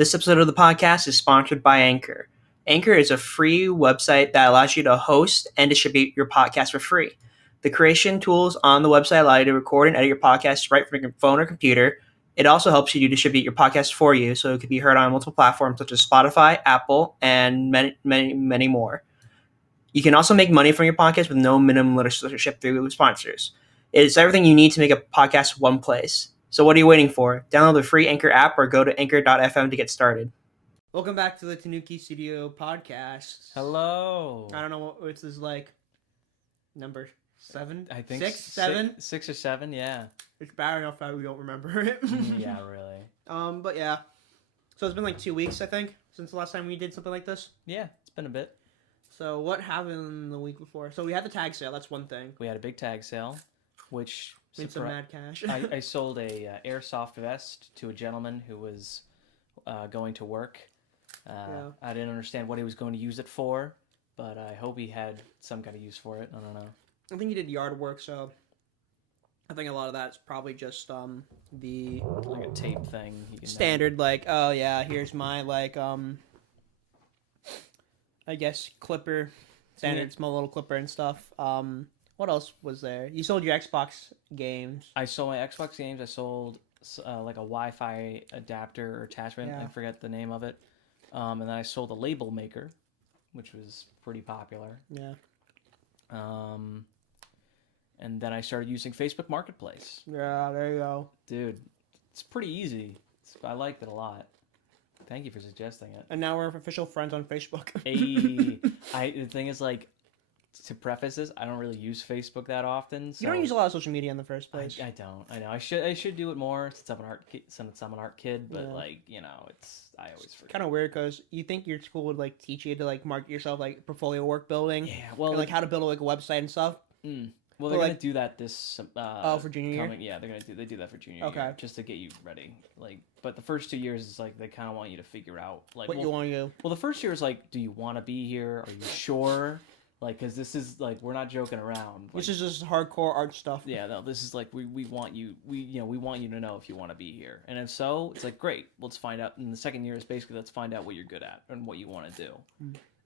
This episode of the podcast is sponsored by Anchor. Anchor is a free website that allows you to host and distribute your podcast for free. The creation tools on the website allow you to record and edit your podcast right from your phone or computer. It also helps you to distribute your podcast for you so it can be heard on multiple platforms such as Spotify, Apple, and many more. You can also make money from your podcast with no minimum listenership through sponsors. It's everything you need to make a podcast one place. So what are you waiting for? Download the free Anchor app or go to anchor.fm to get started. Welcome back to the Tanooki Studio podcast. Hello. I don't know what this is like. Number 7? I think 6, 7? 6 or 7, yeah. It's bad enough that we don't remember it. Yeah, really. But yeah. So it's been like 2 weeks, I think, since the last time we did something like this. Yeah, it's been a bit. So what happened the week before? So we had the tag sale. That's one thing. We had a big tag sale, which made some mad cash. I sold a airsoft vest to a gentleman who was going to work. I didn't understand what he was going to use it for, but I hope he had some kind of use for it. I don't know. I think he did yard work, so I think a lot of that's probably just the like a tape thing. Standard, like, oh yeah, here's my I guess clipper, standard small little clipper and stuff. What else was there? You sold your Xbox games. I sold my Xbox games. I sold like a Wi-Fi adapter or attachment. I forget the name of it. And then I sold a label maker, which was pretty popular. Yeah. And then I started using Facebook Marketplace. Yeah, there you go. Dude, it's pretty easy. I liked it a lot. Thank you for suggesting it. And now we're official friends on Facebook. The thing is, like, to preface this, I don't really use Facebook that often. So you don't use a lot of social media in the first place. I don't. I know. I should do it more since I'm an art kid. But like, you know, I always forget. Kind of weird because you think your school would like teach you to like market yourself, like portfolio work building. Yeah. Well, and, like how to build like a website and stuff. Well, they're gonna do that this. For junior year. Yeah, they do that for junior year, just to get you ready. Like, but the first 2 years is like they kind of want you to figure out like what you want to do. Well, the first year is like, do you want to be here? Are you sure? Like, because this is like we're not joking around. Like, this is just hardcore art stuff. Yeah, no, this is like we want you we want you to know if you want to be here, and if so, it's like great. Let's find out. And the second year is basically let's find out what you're good at and what you want to do.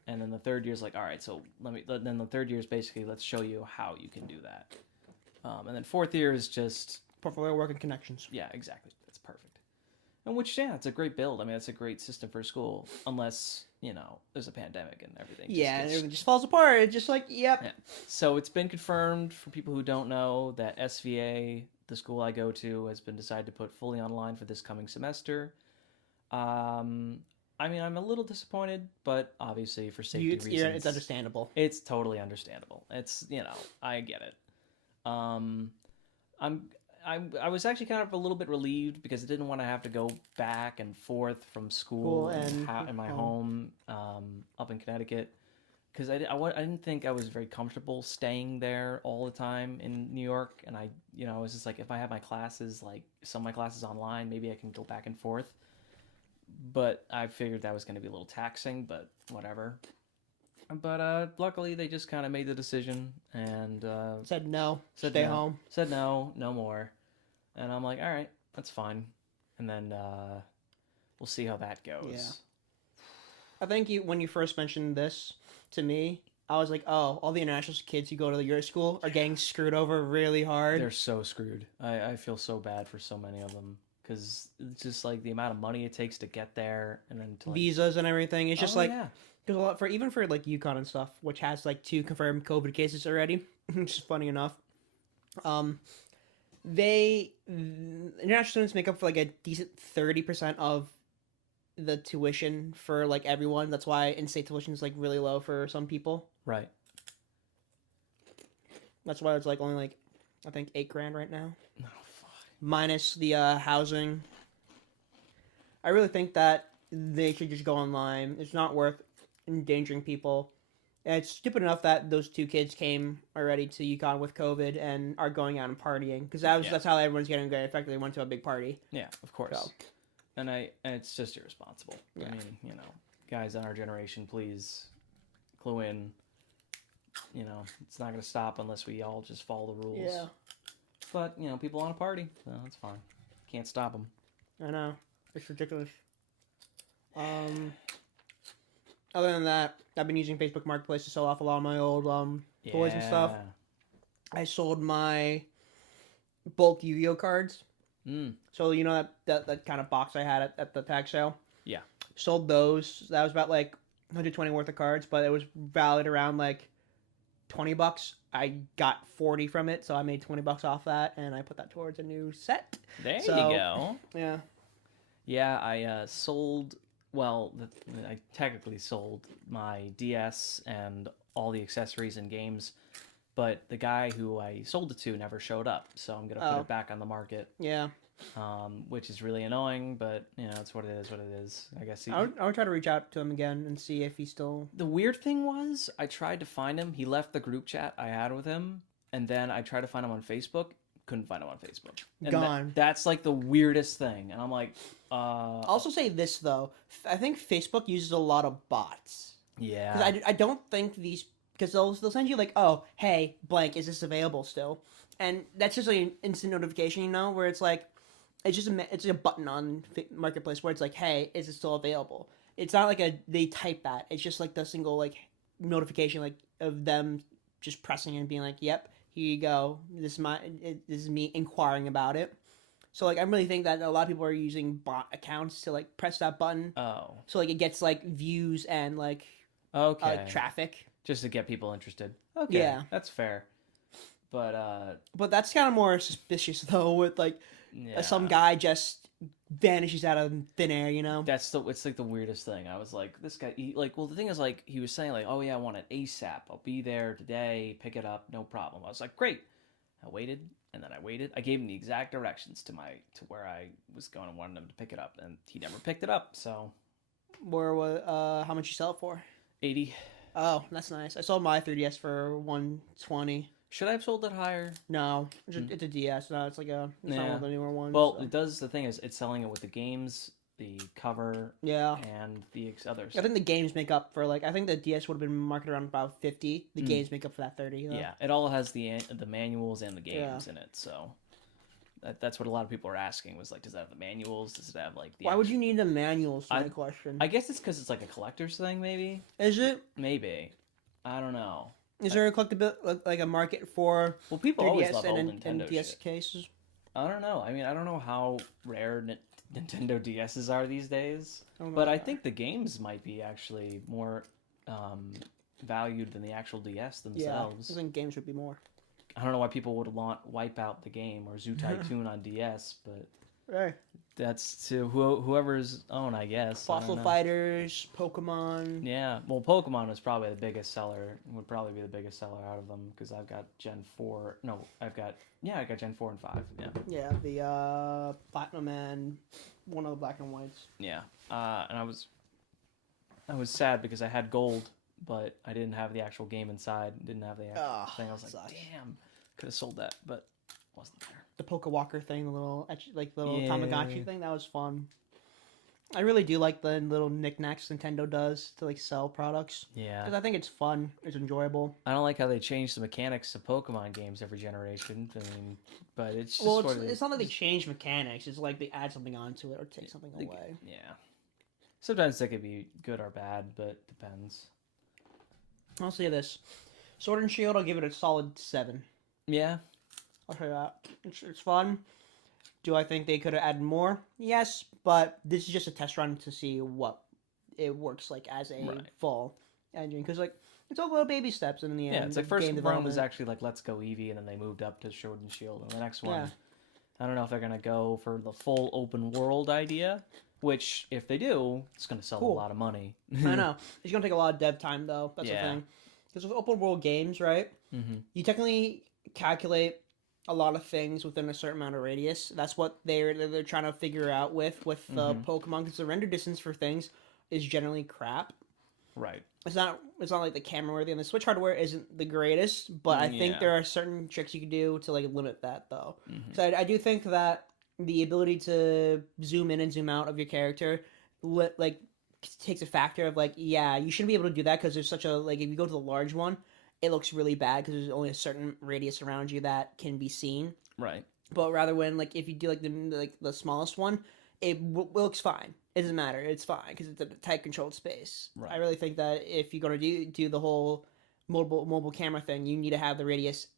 And then the third year is like, all right, so then the third year is basically let's show you how you can do that. And then fourth year is just portfolio work and connections. Yeah, exactly. That's perfect. And which, yeah, it's a great build. I mean, it's a great system for school, unless, you know, there's a pandemic and everything. And everything just falls apart. It's just like, yep. Yeah. So it's been confirmed for people who don't know that SVA, the school I go to, has been decided to put fully online for this coming semester. I mean, I'm a little disappointed, but obviously for safety reasons, it's understandable. It's totally understandable. It's, you know, I get it. I was actually kind of a little bit relieved because I didn't want to have to go back and forth from school and in my home up in Connecticut, because I didn't think I was very comfortable staying there all the time in New York, and I was just like, if I have my classes, like some of my classes online, maybe I can go back and forth, but I figured that was going to be a little taxing, but whatever. But luckily, they just kind of made the decision and said no, stay home. Said no more. And I'm like, all right, that's fine. And then we'll see how that goes. Yeah. I think when you first mentioned this to me, I was like, oh, all the international kids who go to your school are getting screwed over really hard. They're so screwed. I feel so bad for so many of them. Because it's just like the amount of money it takes to get there and then to visas and everything. It's just because a lot for like UConn and stuff, which has like 2 confirmed COVID cases already, which is funny enough. International students make up for like a decent 30% of the tuition for like everyone. That's why in-state tuition is like really low for some people. Right. That's why it's like only like I think $8,000 right now. No, minus the housing. I really think that they should just go online. It's not worth endangering people. And it's stupid enough that those 2 kids came already to UConn with COVID and are going out and partying, because that's how everyone's getting affected. They went to a big party. Yeah, of course. So. And it's just irresponsible. Yeah. I mean, guys in our generation, please clue in. It's not going to stop unless we all just follow the rules. Yeah. But, people want to party, so that's fine. Can't stop them. I know. It's ridiculous. Um, Other than that, I've been using Facebook Marketplace to sell off a lot of my old toys and stuff. I sold my bulk Yu-Gi-Oh cards. So you know that kind of box I had at the tag sale. Yeah. Sold those. That was about like 120 worth of cards, but it was valued around like $20. I got 40 from it, so I made $20 off that, and I put that towards a new set. There you go. Yeah. Yeah, I sold. Well, I technically sold my DS and all the accessories and games, but the guy who I sold it to never showed up, so I'm gonna put it back on the market. Yeah. Which is really annoying, but you know, it's what it is. What it is. I guess. I would try to reach out to him again and see if he's still. The weird thing was, I tried to find him. He left the group chat I had with him, and then I tried to find him on Facebook. Couldn't find him on Facebook. And Gone. That's like the weirdest thing, and I'm like. I'll also say this though, I think Facebook uses a lot of bots. Yeah. Because I don't think these, because they'll send you like, oh, hey, blank, is this available still? And that's just like an instant notification, you know, where it's like, it's just a button on Marketplace where it's like, hey, is it still available? It's not like they type that. It's just like the single like notification like of them just pressing and being like, yep, here you go. This is me inquiring about it. So like I really think that a lot of people are using bot accounts to like press that button. Oh. So like it gets like views and like traffic. Just to get people interested. Okay. Yeah. That's fair. But that's kind of more suspicious though with like some guy just vanishes out of thin air, you know? It's like the weirdest thing. I was like, this guy the thing is like he was saying like, oh yeah, I want it ASAP. I'll be there today, pick it up, no problem. I was like, great. I waited. And then I waited. I gave him the exact directions to where I was going and wanted him to pick it up, and he never picked it up. So, how much you sell it for? 80. Oh, that's nice. I sold my 3DS for 120. Should I have sold it higher? No, it's a DS. No, it's like not one of the newer ones. Well, it does. The thing is, it's selling it with the games, the cover, and the others. I think the games make up for like I think the DS would have been marketed around about 50. The games make up for that 30. Though. Yeah, it all has the manuals and the games in it. So that's what a lot of people are asking was like, does it have the manuals? Does it have like the? Why would you need the manuals? My question. I guess it's because it's like a collector's thing. Maybe. Is it? Maybe. I don't know. Is there a collectible like a market for? Well, people always love old and Nintendo DS shit. cases. I don't know. I mean, I don't know how rare Nintendo DSs are these days, but I think the games might be actually more valued than the actual DS themselves. Yeah, I think games would be more. I don't know why people would want Wipeout the game or Zoo Tycoon on DS, but Right. That's to whoever's own, I guess. Fossil Fighters, Pokemon. Yeah, well, Pokemon is probably the biggest seller. Would probably be the biggest seller out of them because I've got Gen 4. No, I got Gen 4 and 5. Yeah. Yeah, the Platinum and one of the Black and Whites. Yeah, and I was sad because I had gold, but I didn't have the actual game inside. Didn't have the actual thing. I was like, damn, could have sold that, but wasn't there. The Pokewalker thing, the little Tamagotchi thing, that was fun. I really do like the little knickknacks Nintendo does to like sell products. Yeah, because I think it's fun, it's enjoyable. I don't like how they change the mechanics of Pokemon games every generation. I mean, but it's just it's not like they change mechanics. It's like they add something onto it or take something away. Yeah, sometimes they could be good or bad, but depends. I'll say this: Sword and Shield, I'll give it a solid 7. Yeah. I'll tell you that. It's fun. Do I think they could have added more? Yes, but this is just a test run to see what it works like as a full engine. Because, like, it's all little baby steps in the end. Yeah, it's like first one was actually like Let's Go Eevee, and then they moved up to Sword and Shield. And the next one, I don't know if they're going to go for the full open world idea, which, if they do, it's going to sell a lot of money. I know. It's going to take a lot of dev time, though. That's the thing. Because with open world games, right, you technically calculate a lot of things within a certain amount of radius. That's what they're trying to figure out with the Pokemon, because the render distance for things is generally crap. Right. It's not like the camera worthy, and the Switch hardware isn't the greatest, but I think there are certain tricks you can do to like limit that though. So I do think that the ability to zoom in and zoom out of your character like takes a factor of like, yeah, you shouldn't be able to do that because there's such a like if you go to the large one, it looks really bad because there's only a certain radius around you that can be seen. Right. But rather when like if you do like the smallest one, it looks fine. it doesn't matter. It's fine because it's a tight controlled space. Right. I really think that if you're gonna do the whole mobile camera thing, you need to have the radius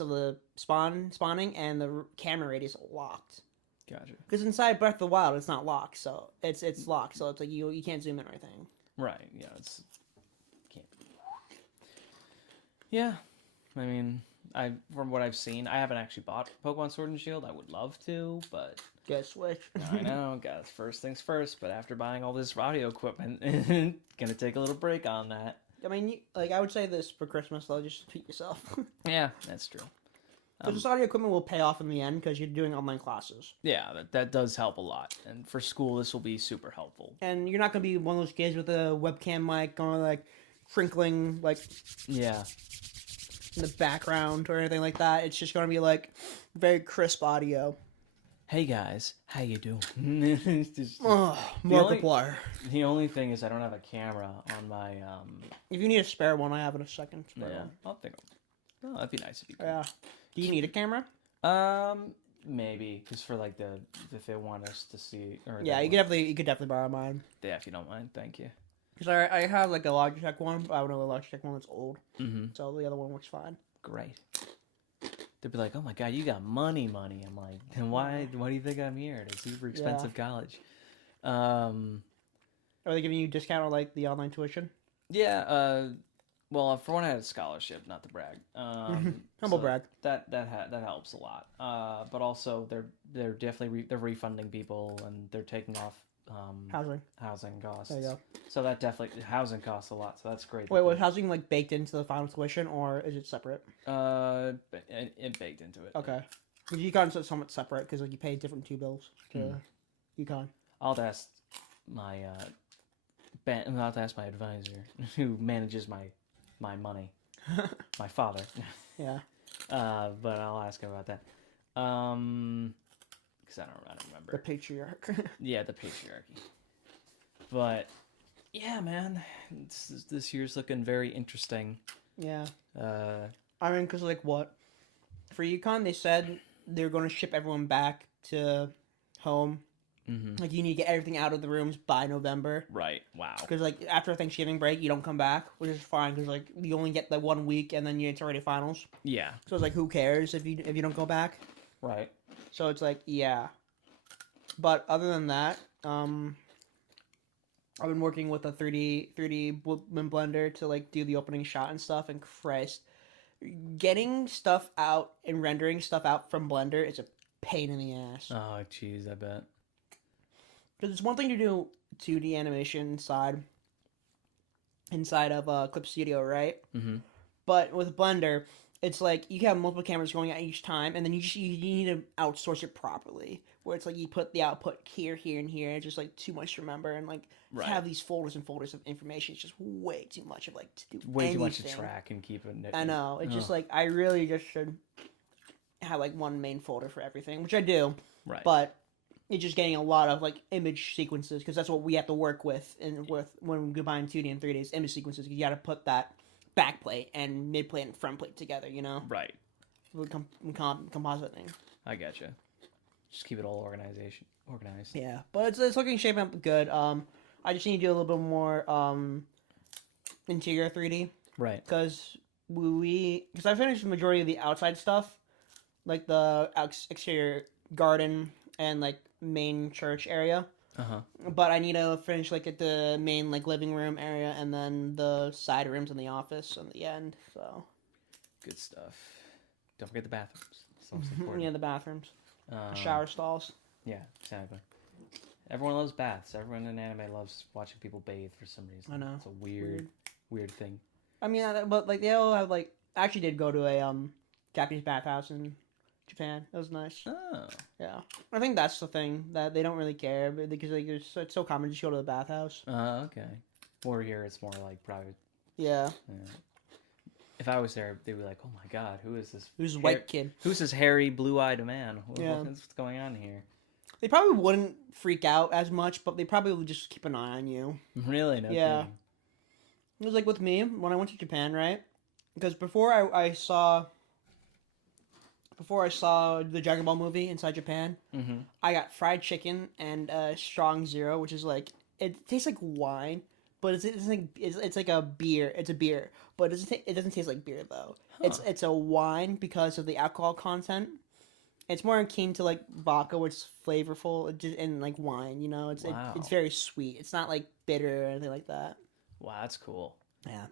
of the spawning and the camera radius locked. Gotcha. Because inside Breath of the Wild, it's not locked, so it's locked, so it's like you can't zoom in or anything. Right. Yeah. It's can't. Yeah. I mean, from what I've seen, I haven't actually bought Pokemon Sword and Shield. I would love to, but Get a Switch. I know, guys. First things first. But after buying all this audio equipment, gonna take a little break on that. I mean, I would say this for Christmas though. Just treat yourself. Yeah, that's true. Because this audio equipment will pay off in the end because you're doing online classes. Yeah, that does help a lot. And for school, this will be super helpful. And you're not going to be one of those kids with a webcam mic going like crinkling like Yeah. in the background or anything like that. It's just going to be like very crisp audio. Hey guys, how you doing? Markiplier. The only thing is I don't have a camera on my If you need a spare one, I have in a second. Spare one. I'll think of. Oh, that'd be nice if you could. Yeah. Do you need a camera? Maybe just for like the if they want us to see. Or Yeah, you could definitely borrow mine. Yeah, if you don't mind, thank you. Because I have like a Logitech one, but I have another Logitech one that's old. Mm-hmm. So the other one works fine. Great. They'd be like, "Oh my god, you got money." I'm like, "Then why do you think I'm here at a super expensive college?" Are they giving you a discount on like the online tuition? Yeah. Well, for one, I had a scholarship, not to brag. Humble brag. That helps a lot. But also they're definitely they're refunding people and they're taking off housing costs. There you go. So that definitely housing costs a lot. So that's great. Wait, was housing like baked into the final tuition or is it separate? It baked into it. Okay. Because UConn's somewhat separate because like you pay different two bills to UConn. I'll have to ask my I'll have to ask my advisor who manages my money, my father. Yeah. But I'll ask him about that. Because I don't remember. The patriarch. Yeah, the patriarchy. But yeah, man, this year's looking very interesting. Yeah. I mean, because like what? For UConn, they said they're going to ship everyone back to home. Mm-hmm. Like you need to get everything out of the rooms by November. Right. Wow. Because like after Thanksgiving break, you don't come back, which is fine. Because like you only get the 1 week, and then it's already finals. Yeah. So it's like, who cares if you don't go back? Right. So it's like, yeah. But other than that, I've been working with a 3D Woodman blender to like do the opening shot and stuff. And Christ, getting stuff out and rendering stuff out from Blender is a pain in the ass. Oh, jeez, I bet. Because it's one thing to do 2D animation inside of Clip Studio, right? Mm-hmm. But with Blender, it's like you have multiple cameras going at each time, and then you need to outsource it properly. Where it's like you put the output here, and here. And it's just like too much to remember, and like to have these folders and folders of information. It's just way too much of like to do way anything. too much to track and keep it. I know. It's just like I really just should have like one main folder for everything, which I do. Right. But it's just getting a lot of like image sequences because that's what we have to work with when we combine 2D and 3D is image sequences. Because you got to put that back plate and mid plate and front plate together, you know? Right. With compositing. I gotcha. Just keep it all organized. Yeah, but it's looking shaping up good. I just need to do a little bit more interior 3D. Right. Because I finished the majority of the outside stuff, like the exterior garden and like main church area. Uh-huh. But I need to finish like at the main like living room area and then the side rooms in the office in the end. So good stuff. Don't forget the bathrooms. That's most important. Yeah, the bathrooms, the shower stalls. Yeah, exactly. Everyone loves baths. Everyone in anime loves watching people bathe for some reason. I know. It's a weird thing. I mean, but like they all have like. I actually did go to a Japanese bathhouse in Japan. It was nice. Oh. Yeah, I think that's the thing that they don't really care because like it's so common to just go to the bathhouse. Okay. Or here it's more like private. Yeah. If I was there, they'd be like, "Oh my God, who is this? Who's this white kid? Who's this hairy, blue-eyed man? Yeah. What's going on here?" They probably wouldn't freak out as much, but they probably would just keep an eye on you. Really? No Yeah. kidding. It was like with me when I went to Japan, right? Because before I saw before I saw the Dragon Ball movie inside Japan, Mm-hmm. I got fried chicken and Strong Zero, which is like it tastes like wine, but it's like a beer. It's a beer, but it doesn't taste like beer though. Huh. It's a wine because of the alcohol content. It's more akin to like vodka, which is flavorful, and like wine. You know, Wow. it's very sweet. It's not like bitter or anything like that. Wow, that's cool. Yeah,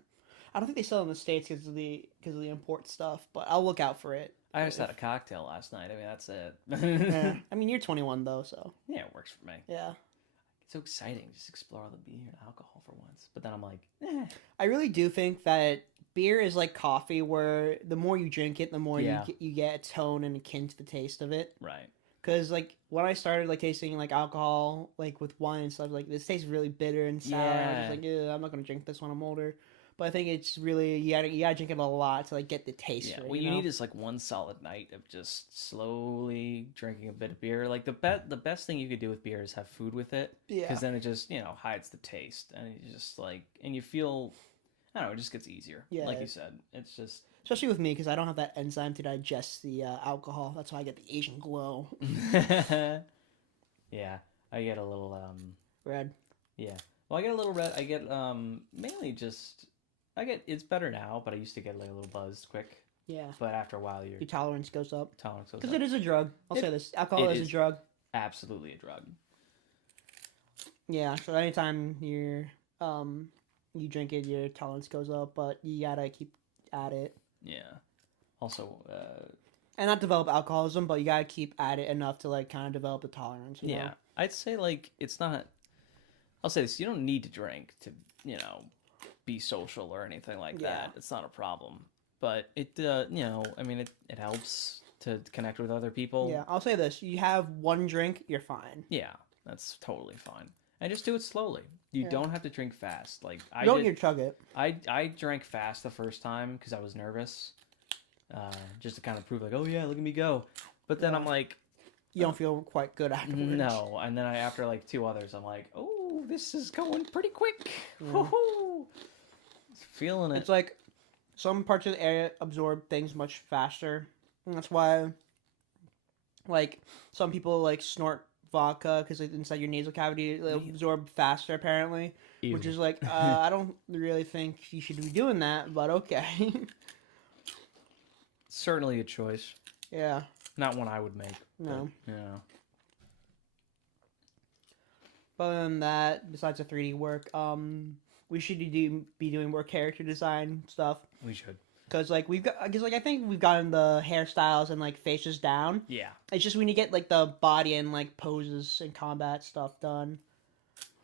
I don't think they sell it in the States because of the import stuff, but I'll look out for it. I just had a cocktail last night. I mean, that's it. Yeah. I mean, you're 21 though, so Yeah, it works for me. yeah. It's so exciting. Just explore all the beer and alcohol for once. But then I'm like, eh. I really do think that beer is like coffee, where the more you drink it, the more Yeah. you get a tone and akin to the taste of it. Right. Because like when I started like tasting like alcohol, like with wine and stuff, like this tastes really bitter and sour. I was Yeah. just like, I'm not gonna drink this when I'm older. But I think it's really you gotta drink it a lot to like get the taste. Yeah. Right, What you you know? need is like one solid night of just slowly drinking a bit of beer. Like the best thing you could do with beer is have food with it. Yeah. Because then it just hides the taste, and you just like you feel, I don't know, it just gets easier. Yeah. Like you said, it's just. Especially with me, because I don't have that enzyme to digest the alcohol. That's why I get the Asian glow. Yeah, I get a little Red. yeah. Well, I get a little red. I get mainly just it's better now, but I used to get like a little buzzed quick. Yeah. But after a while, your Your tolerance goes up. tolerance goes Because up. it is a drug. I'll say this. Alcohol it is a is. drug. Absolutely a drug. Yeah, so anytime you drink it, your tolerance goes up, but you gotta keep at it. Yeah. Also, And not develop alcoholism, but you gotta keep at it enough to like kind of develop the tolerance. You yeah, know? I'd say like it's not. I'll say this: you don't need to drink to be social or anything like Yeah. that. It's not a problem. But it I mean it helps to connect with other people. Yeah, I'll say this: you have one drink, you're fine. Yeah, that's totally fine. And just do it slowly. You Yeah. don't have to drink fast. Like I Don't did. you chug it? I drank fast the first time because I was nervous, just to kind of prove like, oh yeah, look at me go. But then I'm like, You don't feel quite good afterwards. no. And then after like two others, I'm like, oh, this is going pretty quick. Yeah. Woohoo! Feeling it. It's like some parts of the area absorb things much faster. And that's why, like, some people like snort vodka because inside your nasal cavity it'll absorb faster apparently. Ew. Which is like, I don't really think you should be doing that, but okay. Certainly a choice. Yeah. Not one I would make. No. But, yeah. But other than that, besides the 3D work, we should be doing more character design stuff. We should. Because like I think we've gotten the hairstyles and like faces down. Yeah. It's just we need to get like the body and like poses and combat stuff done.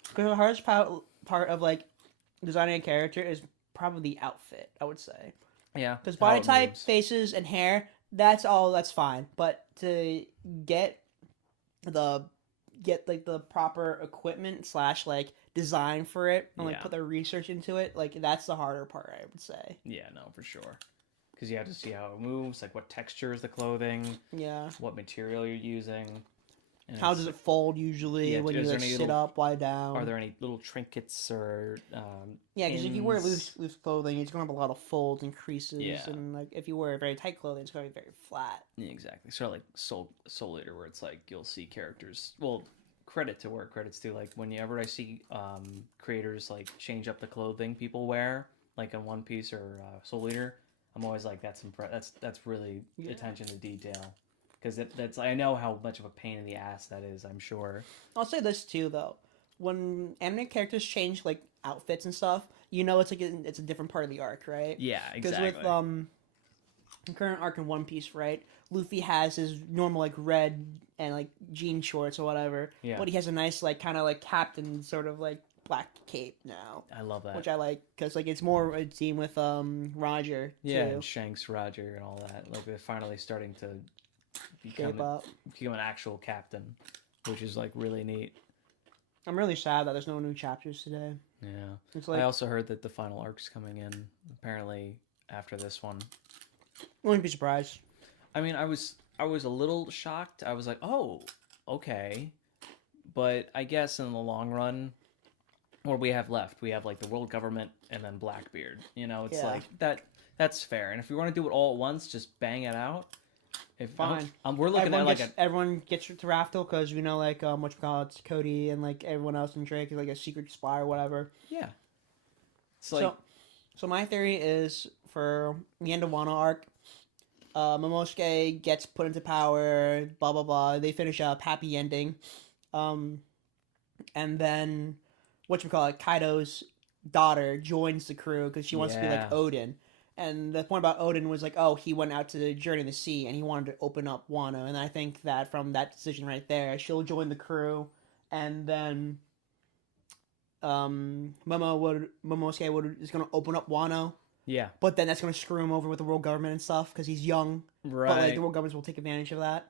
Because the hardest part of like designing a character is probably the outfit, I would say. Yeah. Because how body it type, moves. faces, and hair, that's fine. But to get like the proper equipment / like design for it and like Yeah. put the research into it, like that's the harder part, I would say. Yeah, no, for sure. Because you have to see how it moves, like what texture is the clothing, Yeah. what material you're using. And How it's- does it fold usually Yeah, when is you there like any sit little- up, lie down? Are there any little trinkets or Yeah, because if you wear pins? loose clothing, it's gonna have a lot of folds and creases, Yeah. and like if you wear very tight clothing, it's gonna be very flat. Yeah, exactly. Sort of like Soul Eater, where it's like you'll see characters. Well, credit to where credits due. Like whenever I see creators like change up the clothing people wear, like on One Piece or Soul Eater, I'm always like, that's really Yeah. attention to detail. Because that's I know how much of a pain in the ass that is. I'm sure. I'll say this too, though: when anime characters change like outfits and stuff, you know it's like it's a different part of the arc, right? Yeah, Because exactly. with the current arc in One Piece, right? Luffy has his normal like red and like jean shorts or whatever, Yeah. but he has a nice like kind of like captain sort of like black cape now, I love that. which I like because like it's more a team with Roger. Yeah, too. and Shanks, Roger, and all that. Like they're finally starting to Shape up. become an actual captain, which is like really neat. I'm really sad that there's no new chapters today. Yeah. It's like I also heard that the final arc's coming in apparently after this one. wouldn't be surprised. I mean, I was a little shocked. I was like, "Oh, okay." But I guess in the long run, what we have left, we have like the world government and then Blackbeard. You know, it's Yeah. like that's fair. And if we want to do it all at once, just bang it out. fine. We're looking at like everyone gets to Raftel because we know like it's Cody and like everyone else in Drake is like a secret spy or whatever. Yeah. It's like so my theory is for the end of Wano arc, Momosuke gets put into power. Blah blah blah. They finish up happy ending, and then Kaido's daughter joins the crew because she wants to be like Odin. And the point about Odin was like, oh, he went out to the journey of the sea and he wanted to open up Wano. And I think that from that decision right there, she'll join the crew, and then Momosuke is going to open up Wano. Yeah. But then that's going to screw him over with the world government and stuff because he's young. Right. But like the world governments will take advantage of that.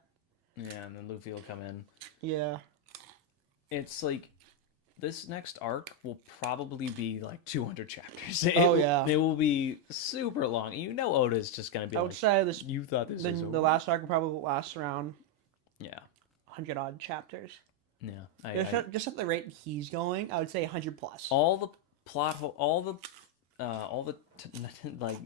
Yeah, and then Luffy will come in. Yeah. It's like this next arc will probably be like 200 chapters. It will be super long. You know Oda's just going to be I would say this. You thought this was over. The last arc will probably last around 100 odd chapters. Yeah. Just at the rate he's going, I would say 100 plus. All the plot all the like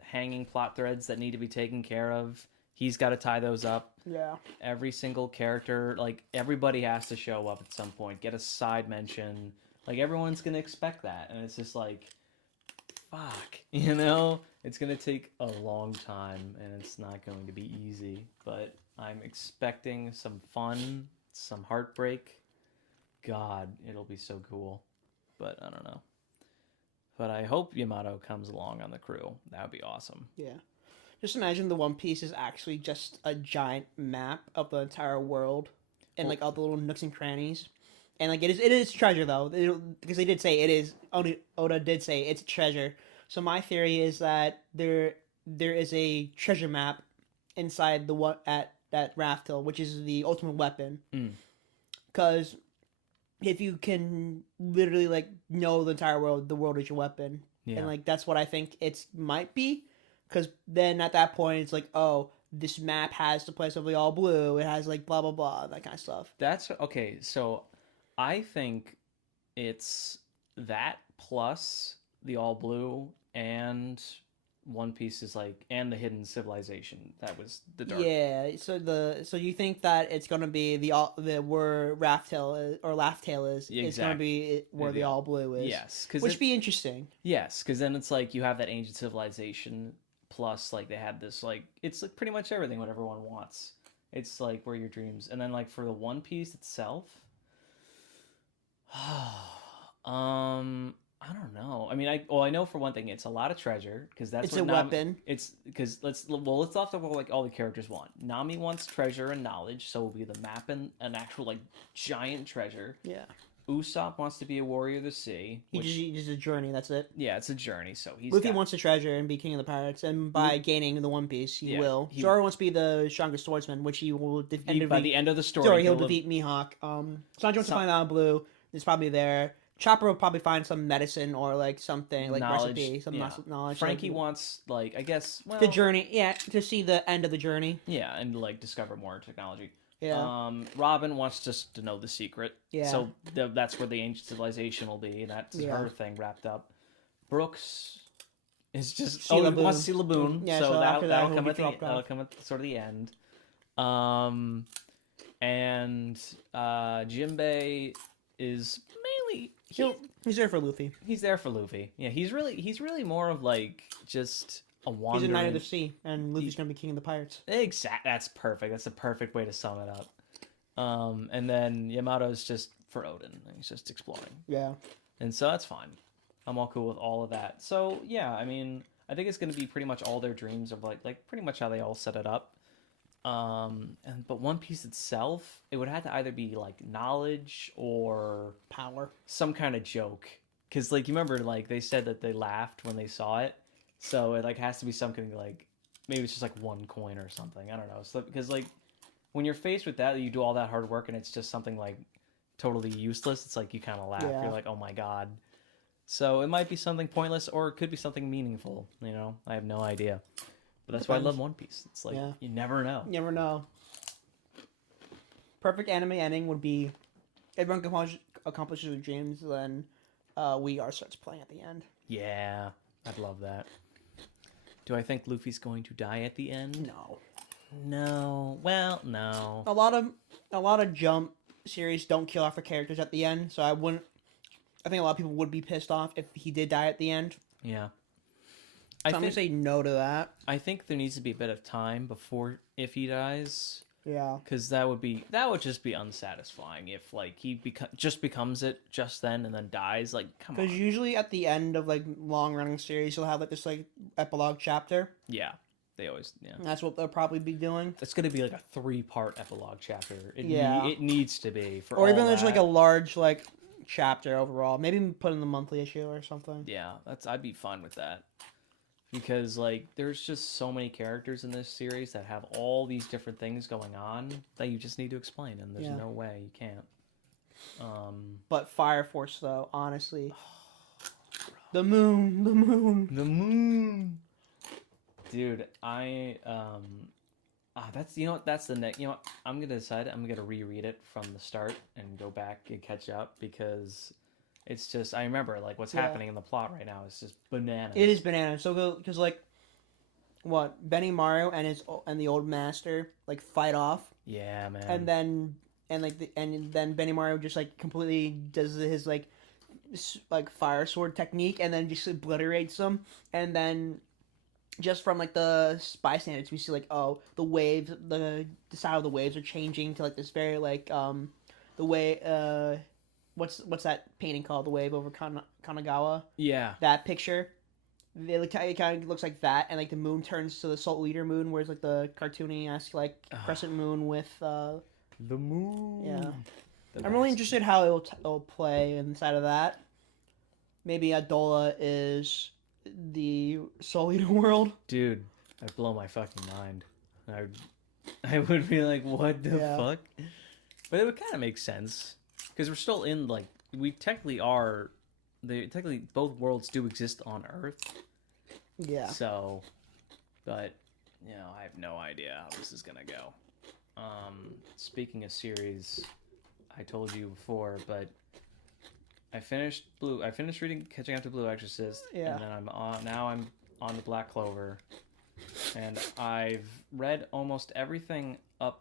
hanging plot threads that need to be taken care of, he's got to tie those up. Yeah. Every single character, like everybody has to show up at some point, get a side mention. Like everyone's gonna expect that, and it's just like, fuck, it's gonna take a long time, and it's not going to be easy. But I'm expecting some fun, some heartbreak. God, it'll be so cool. But I don't know. But I hope Yamato comes along on the crew. That would be awesome. Yeah. Just imagine the One Piece is actually just a giant map of the entire world and like all the little nooks and crannies. And like it is treasure though, because they did say it is. Oda did say it's treasure. So my theory is that there is a treasure map inside at Raftel, which is the ultimate weapon. Because if you can literally like know the entire world, the world is your weapon, and like that's what I think it might be. Because then at that point, it's like, oh, this map has the place of the all blue. It has like blah, blah, blah, that kind of stuff. That's okay. So I think it's that plus the all blue and One Piece is like, and the hidden civilization. That was the dark. Yeah. So you think that it's going to be where Raftel is, or Laugh-Tale is. Exactly. It's going to be where the all blue is. Yes. Which would be interesting. Yes. Because then it's like you have that ancient civilization. Plus, like, they had this, like, it's like pretty much everything what everyone wants. It's like where your dreams. And then, like, for the One Piece itself, I don't know. I mean, I know for one thing, it's a lot of treasure because that's it's a weapon. It's because let's talk about what like all the characters want. Nami wants treasure and knowledge, so it'll be the map and an actual like giant treasure. Yeah. Usopp wants to be a warrior of the sea. He's just a journey. That's it. Yeah, it's a journey. So Luffy wants the treasure and be king of the pirates, and by gaining the One Piece, he will. Zoro wants to be the strongest swordsman, which he will by the end of the story. He'll defeat Mihawk. Sanji wants to find out blue. It's probably there. Chopper will probably find some medicine or like something like knowledge, recipe, some knowledge. Frankie wants like I guess the journey, to see the end of the journey. Yeah, and like discover more technology. Yeah. Robin wants just to know the secret. Yeah. So that's where the ancient civilization will be. That's her thing wrapped up. Brooks is just he wants to see Laboon. Yeah. So that'll come at sort of the end. And Jinbei is mainly he's there for Luffy. He's there for Luffy. Yeah. He's really more of like just a wandering. He's a knight of the sea, and Luffy's gonna be king of the pirates. Exact. That's perfect. That's a perfect way to sum it up. And then Yamato's just for Odin. He's just exploring. Yeah. And so that's fine. I'm all cool with all of that. So yeah, I mean, I think it's gonna be pretty much all their dreams of like pretty much how they all set it up. But One Piece itself, it would have to either be like knowledge or power, some kind of joke. Because like you remember, like they said that they laughed when they saw it. So it like has to be something like maybe it's just like one coin or something. I don't know. So because like when you're faced with that, you do all that hard work and it's just something like totally useless. It's like you kind of laugh. Yeah. You're like, oh my god. So it might be something pointless or it could be something meaningful. You know, I have no idea. But that's why I love One Piece. It's like you never know. You never know. Perfect anime ending would be everyone accomplishes their dreams, then We Are starts playing at the end. Yeah, I'd love that. Do I think Luffy's going to die at the end? No. No. Well, no. A lot of Jump series don't kill off the characters at the end, so I think a lot of people would be pissed off if he did die at the end. Yeah. So I'm gonna say no to that. I think there needs to be a bit of time before if he dies. Yeah. Because that would just be unsatisfying if like he just becomes it just then and then dies. Like, come on. Because usually at the end of like long running series, you'll have like this like epilogue chapter. Yeah, they always. Yeah, That's what they'll probably be doing. it's gonna be like a 3-part epilogue chapter. Yeah. It needs to be for. Or all even there's that. like a large like chapter overall. Maybe put in the monthly issue or something. Yeah, I'd be fine with that. Because like there's just so many characters in this series that have all these different things going on that you just need to explain, and there's no way you can't. But Fire Force though, honestly. The moon. Dude, that's that's the next. I'm gonna decide I'm gonna reread it from the start and go back and catch up because it's just I remember like what's happening in the plot right now is just bananas. It is bananas. So because like, what Benny Mario and the old master like fight off. Yeah, man. And then Benny Mario just like completely does his like fire sword technique and then just obliterates them, and then just from like the bystanders we see like, oh, the waves, the side of the waves are changing to like this very like the way what's that painting called, the wave over Kanagawa, Yeah, that picture. It kind of looks like that, and like the moon turns to the Salt Leader moon, where it's like the cartoony-esque like crescent moon with the moon. Yeah, I'm really interested how it'll play inside of that. Maybe Adola is the Soul Eater world. Dude, that'd blow my fucking mind. I would be like, what the fuck? But it would kind of make sense because we're still in like we technically are. Technically both worlds do exist on Earth. Yeah. So, but I have no idea how this is gonna go. Speaking of series, I told you before, but I finished reading Catching Up to Blue Exorcist, and then I'm on the Black Clover, and I've read almost everything up.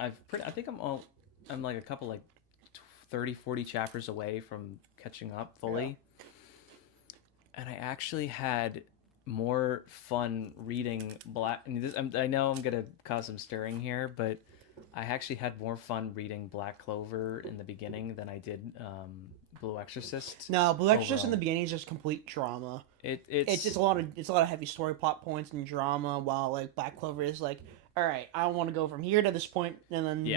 I think I'm like a couple like 30-40 chapters away from catching up fully, and I actually had more fun reading Black. I know I'm gonna cause some stirring here, but I actually had more fun reading Black Clover in the beginning than I did Blue Exorcist. No, Blue Exorcist in the beginning is just complete drama. It's just a lot of heavy story plot points and drama, while like Black Clover is like, all right, I want to go from here to this point and then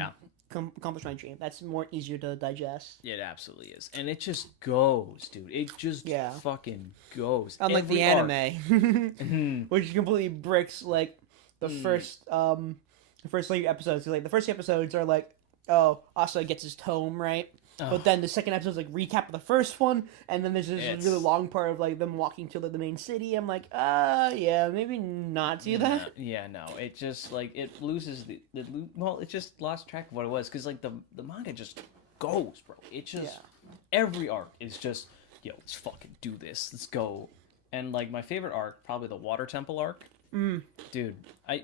accomplish my dream. That's more easier to digest. It absolutely is, and it just goes, dude. It just fucking goes. Unlike the anime, which completely bricks like the first like episodes. Like the first episodes are like, oh, Asa gets his tome right. But then the second episode is like recap of the first one, and then there's this really long part of like them walking to like the main city. I'm like, yeah, maybe not do that. Yeah, no, it just like it loses it just lost track of what it was because like the manga just goes, bro. It just every arc is just let's fucking do this, let's go. And like my favorite arc, probably the Water Temple arc. Dude,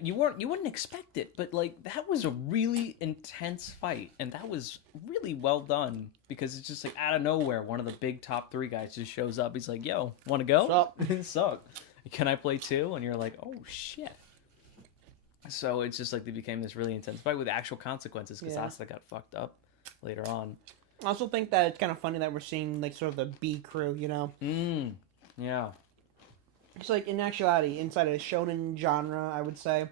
you wouldn't expect it, but like that was a really intense fight, and that was really well done because it's just like out of nowhere, one of the big top 3 guys just shows up. He's like, "Yo, want to go? What's up? Can I play too?" And you're like, "Oh shit!" So it's just like they became this really intense fight with actual consequences because Asa got fucked up later on. I also think that it's kind of funny that we're seeing like sort of the B crew, you know? Yeah. It's like, in actuality, inside of a shonen genre, I would say,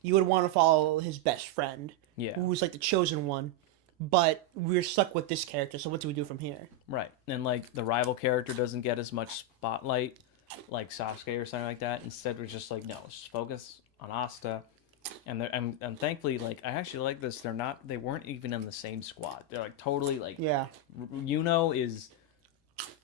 you would want to follow his best friend, who's like the chosen one, but we're stuck with this character, so what do we do from here? Right, and like the rival character doesn't get as much spotlight, like Sasuke or something like that. Instead, we're just like, no, let's just focus on Asta, and thankfully, like I actually like this. They weren't even in the same squad. They're like totally like Yuno is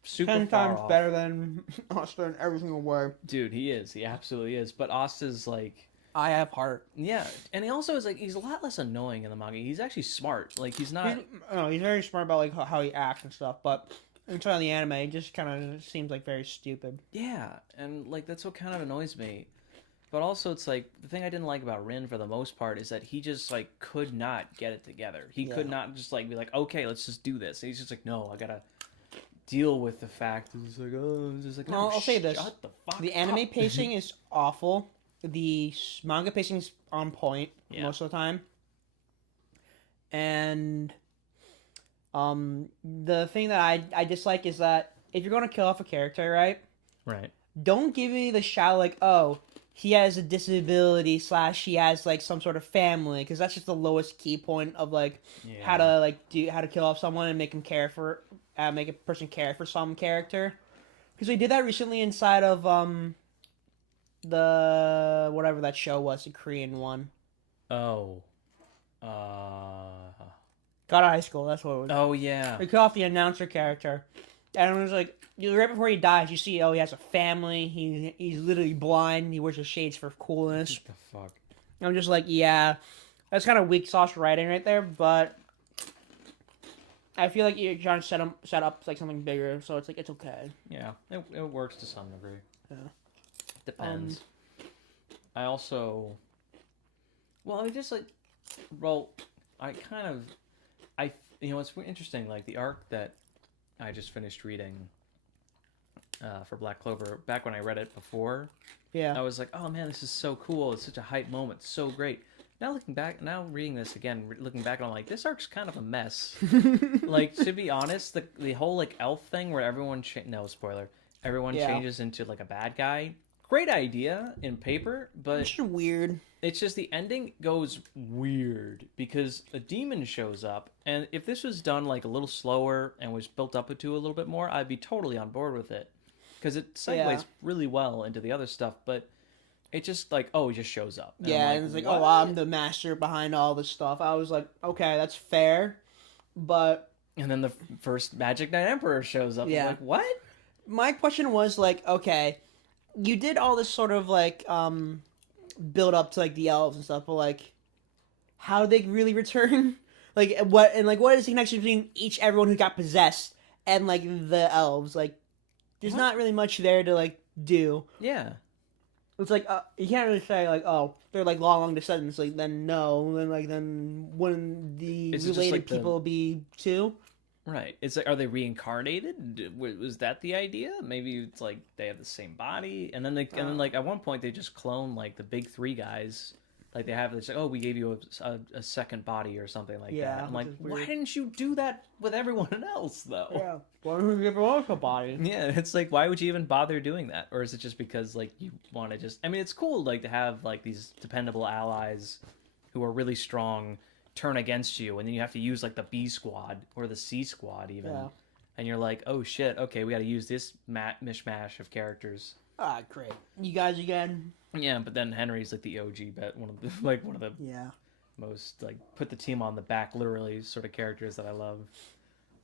super 10 times off. better than Asta in every single way. Dude, he is. He absolutely is. But Asta's like, I have heart. Yeah, and he also is like he's a lot less annoying in the manga. He's actually smart. Like he's not. He's very smart about like how he acts and stuff. But inside the anime, it just kind of seems like very stupid. Yeah, and like that's what kind of annoys me. But also, it's like the thing I didn't like about Rin for the most part is that he just like could not get it together. He could not just like be like, okay, let's just do this. And he's just like, no, I gotta deal with the fact. It's like, oh, it's just like, no, I'll say this: shut the fuck the anime up. pacing is awful. The manga pacing is on point most of the time, and the thing that I dislike is that if you're gonna kill off a character, right? Right. Don't give me the shout like, oh, he has a disability / he has like some sort of family, because that's just the lowest key point of like how to kill off someone and make him make a person care for some character. Because we did that recently inside of the whatever that show was, the Korean one. Oh. God of High School, that's what it was. Oh yeah. We killed off the announcer character, and it was like right before he dies, you see, he has a family. He's literally blind. He wears the shades for coolness. What the fuck? I'm just like, yeah, that's kind of weak sauce writing right there. But I feel like you're trying to set up like something bigger, so it's like it's okay. Yeah, it works to some degree. Yeah. Depends. I also, well, I just like, well, it's interesting. Like the arc that I just finished reading for Black Clover, back when I read it before, I was like, oh man, this is so cool. It's such a hype moment. It's so great. Now reading this again, looking back, I'm like, this arc's kind of a mess. Like, to be honest, the whole like elf thing where everyone no spoiler, everyone changes into like a bad guy. Great idea in paper, but it's just weird. It's just the ending goes weird because a demon shows up, and if this was done like a little slower and was built up to a little bit more, I'd be totally on board with it because it segues really well into the other stuff. But it just like, oh, he just shows up. And and it's like, what? Oh, I'm the master behind all this stuff. I was like, okay, that's fair, but and then the first Magic Knight Emperor shows up. I'm like, what? My question was like, okay, you did all this sort of like build up to like the elves and stuff, but like, how did they really return? Like what is the connection between everyone who got possessed and like the elves? Like, there's not really much there to like do. Yeah. It's like you can't really say like, oh, they're like long descendants. Like then no, then wouldn't the related people be too? Right. It's like, are they reincarnated? Was that the idea? Maybe it's like they have the same body, and then like at one point they just clone like the big three guys. Like they have this, like, oh, we gave you a second body or something like that. I'm like, why didn't you do that with everyone else though? Yeah. Why don't you give everyone else a body? Yeah, it's like, why would you even bother doing that? Or is it just because like you want to just? I mean, it's cool like to have like these dependable allies who are really strong turn against you, and then you have to use like the B squad or the C squad even, and you're like, oh shit, okay, we got to use this mishmash of characters. Ah, great, you guys again. Yeah, but then Henry's like the OG bet, one of the most like put the team on the back literally sort of characters that I love.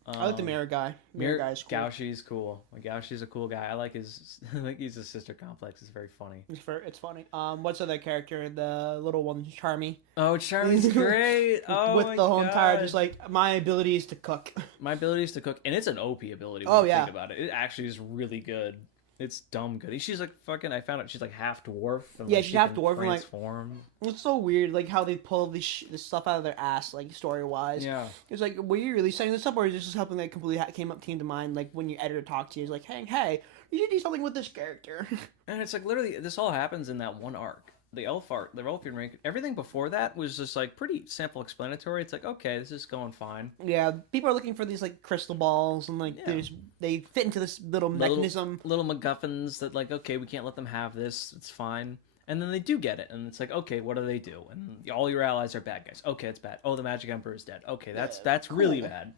I like the mirror guy. Mirror guy's cool. Gaoshi's cool. Gaoshi's a cool guy. I like his. I think he's a sister complex. It's very funny. It's funny. What's other character? The little one, Charmy. Oh, Charmy's great. Oh, with the whole entire just like my ability is to cook. My ability is to cook, and it's an OP ability. When you think about it. It actually is really good. It's dumb good. She's like fucking. I found out she's like half dwarf. And, she's half dwarf. Transform. It's so weird, like how they pull this stuff out of their ass, like story wise. Yeah. It's like, were you really setting this up, or is this just something that completely came to mind, like when your editor talked to you? He's like, hey, you should do something with this character. And it's like literally, this all happens in that one arc. The elf arc, the elf rank, everything before that was just like pretty self-explanatory. It's like, okay, this is going fine. Yeah, people are looking for these like crystal balls, and like they fit into this little mechanism. Little MacGuffins that like, okay, we can't let them have this. It's fine. And then they do get it, and it's like, okay, what do they do? And all your allies are bad guys. Okay, it's bad. Oh, the Magic Emperor is dead. Okay, that's cool. Really bad.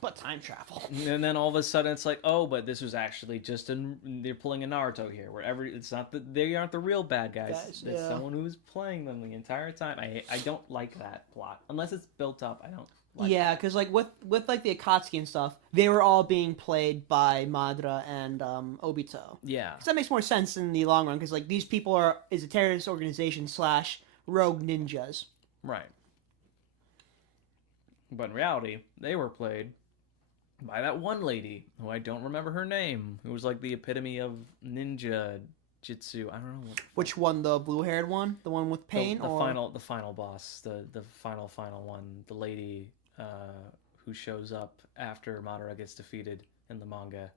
But time travel. And then all of a sudden it's like, oh, but this was actually just they're pulling a Naruto here, where it's not they aren't the real bad guys. It's someone who's playing them the entire time. I don't like that plot unless it's built up. I don't. Like because like with like the Akatsuki and stuff, they were all being played by Madara and Obito. Yeah, because that makes more sense in the long run. Because like these people is a terrorist organization / rogue ninjas. Right. But in reality, they were played by that one lady who I don't remember her name, who was like the epitome of ninja Jitsu. I don't know Which one? The blue-haired one, the one with pain, the or final boss, the final one, the lady who shows up after Madara gets defeated in the manga.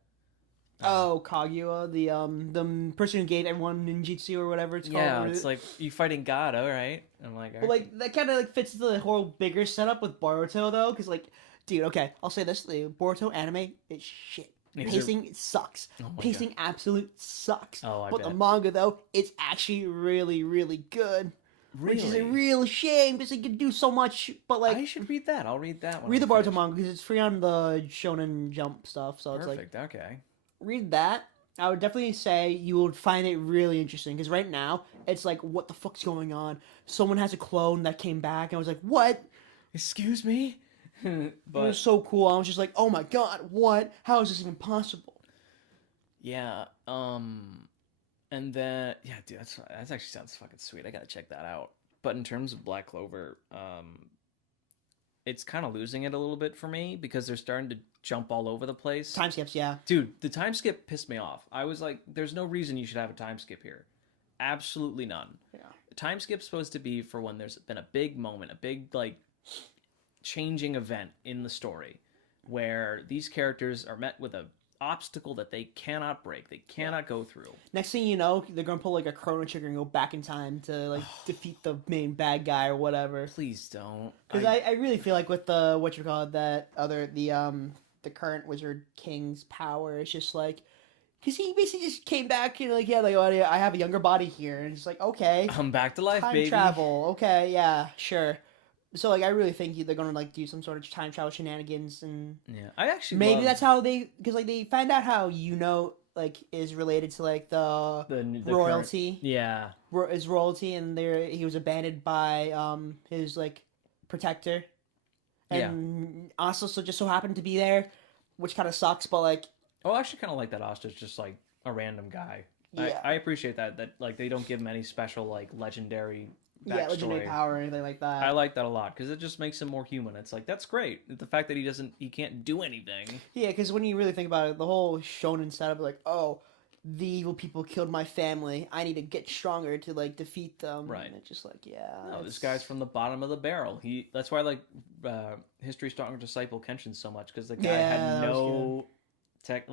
Kaguya, the person who gave everyone ninjutsu or whatever it's called. Yeah, it's like you fighting God, all right. I'm like, all But right. like that kind of like fits into the whole bigger setup with Boruto though, because like, dude, okay, I'll say this: the Boruto anime is shit. Pacing sucks. Oh my Pacing absolute sucks. Oh, I but the bet. manga though, it's actually really, really good. Which is a Really? real shame because you can do so much. But like, I should read that. I'll read that one. read the Boruto manga because it's free on the Shonen Jump stuff. So Perfect. it's like, Okay. read that. I would definitely say you would find it really interesting because right now it's like, what the fuck's going on? Someone has a clone that came back, and I was like, what? Excuse me. It But was so cool. I was just like, oh my god, what? How is this even possible? yeah, and then yeah, dude, that actually sounds fucking sweet. I gotta check that out. But in terms of Black Clover, it's kind of losing it a little bit for me because they're starting to jump all over the place. Time skips, yeah. Dude, the time skip pissed me off. I was like, there's no reason you should have a time skip here. Absolutely none. Yeah. The time skip's supposed to be for when there's been a big moment, a big, like, changing event in the story where these characters are met with a obstacle that they cannot break, they cannot go through. Next thing you know, they're gonna pull like a chrono trigger and go back in time to like defeat the main bad guy or whatever. Please don't. Because I really feel like with the the current Wizard King's power, it's just like, because he basically just came back and like, yeah, like, oh, I have a younger body here, and it's like, okay, I'm back to life, time baby. travel, okay, yeah, sure. So like, I really think they're gonna like do some sort of time travel shenanigans, and Yeah, I actually maybe that's how they, because like they find out how like is related to like the royalty. Current, yeah. Is royalty, and he was abandoned by his like protector, and also just so happened to be there, which kind of sucks. But like, Oh, I actually kind of like that Osta's just like a random guy. Yeah. I appreciate that like they don't give him any special like legendary backstory. yeah, legendary power or anything like that. I like that a lot because it just makes him more human. It's like that's great. The fact that he can't do anything. Yeah, because when you really think about it, the whole shonen setup, like, oh, the evil people killed my family. I need to get stronger to like defeat them. Right. And it's just like, yeah. No, this guy's from the bottom of the barrel. That's why I like History Stronger Disciple Kenshin so much because the guy had no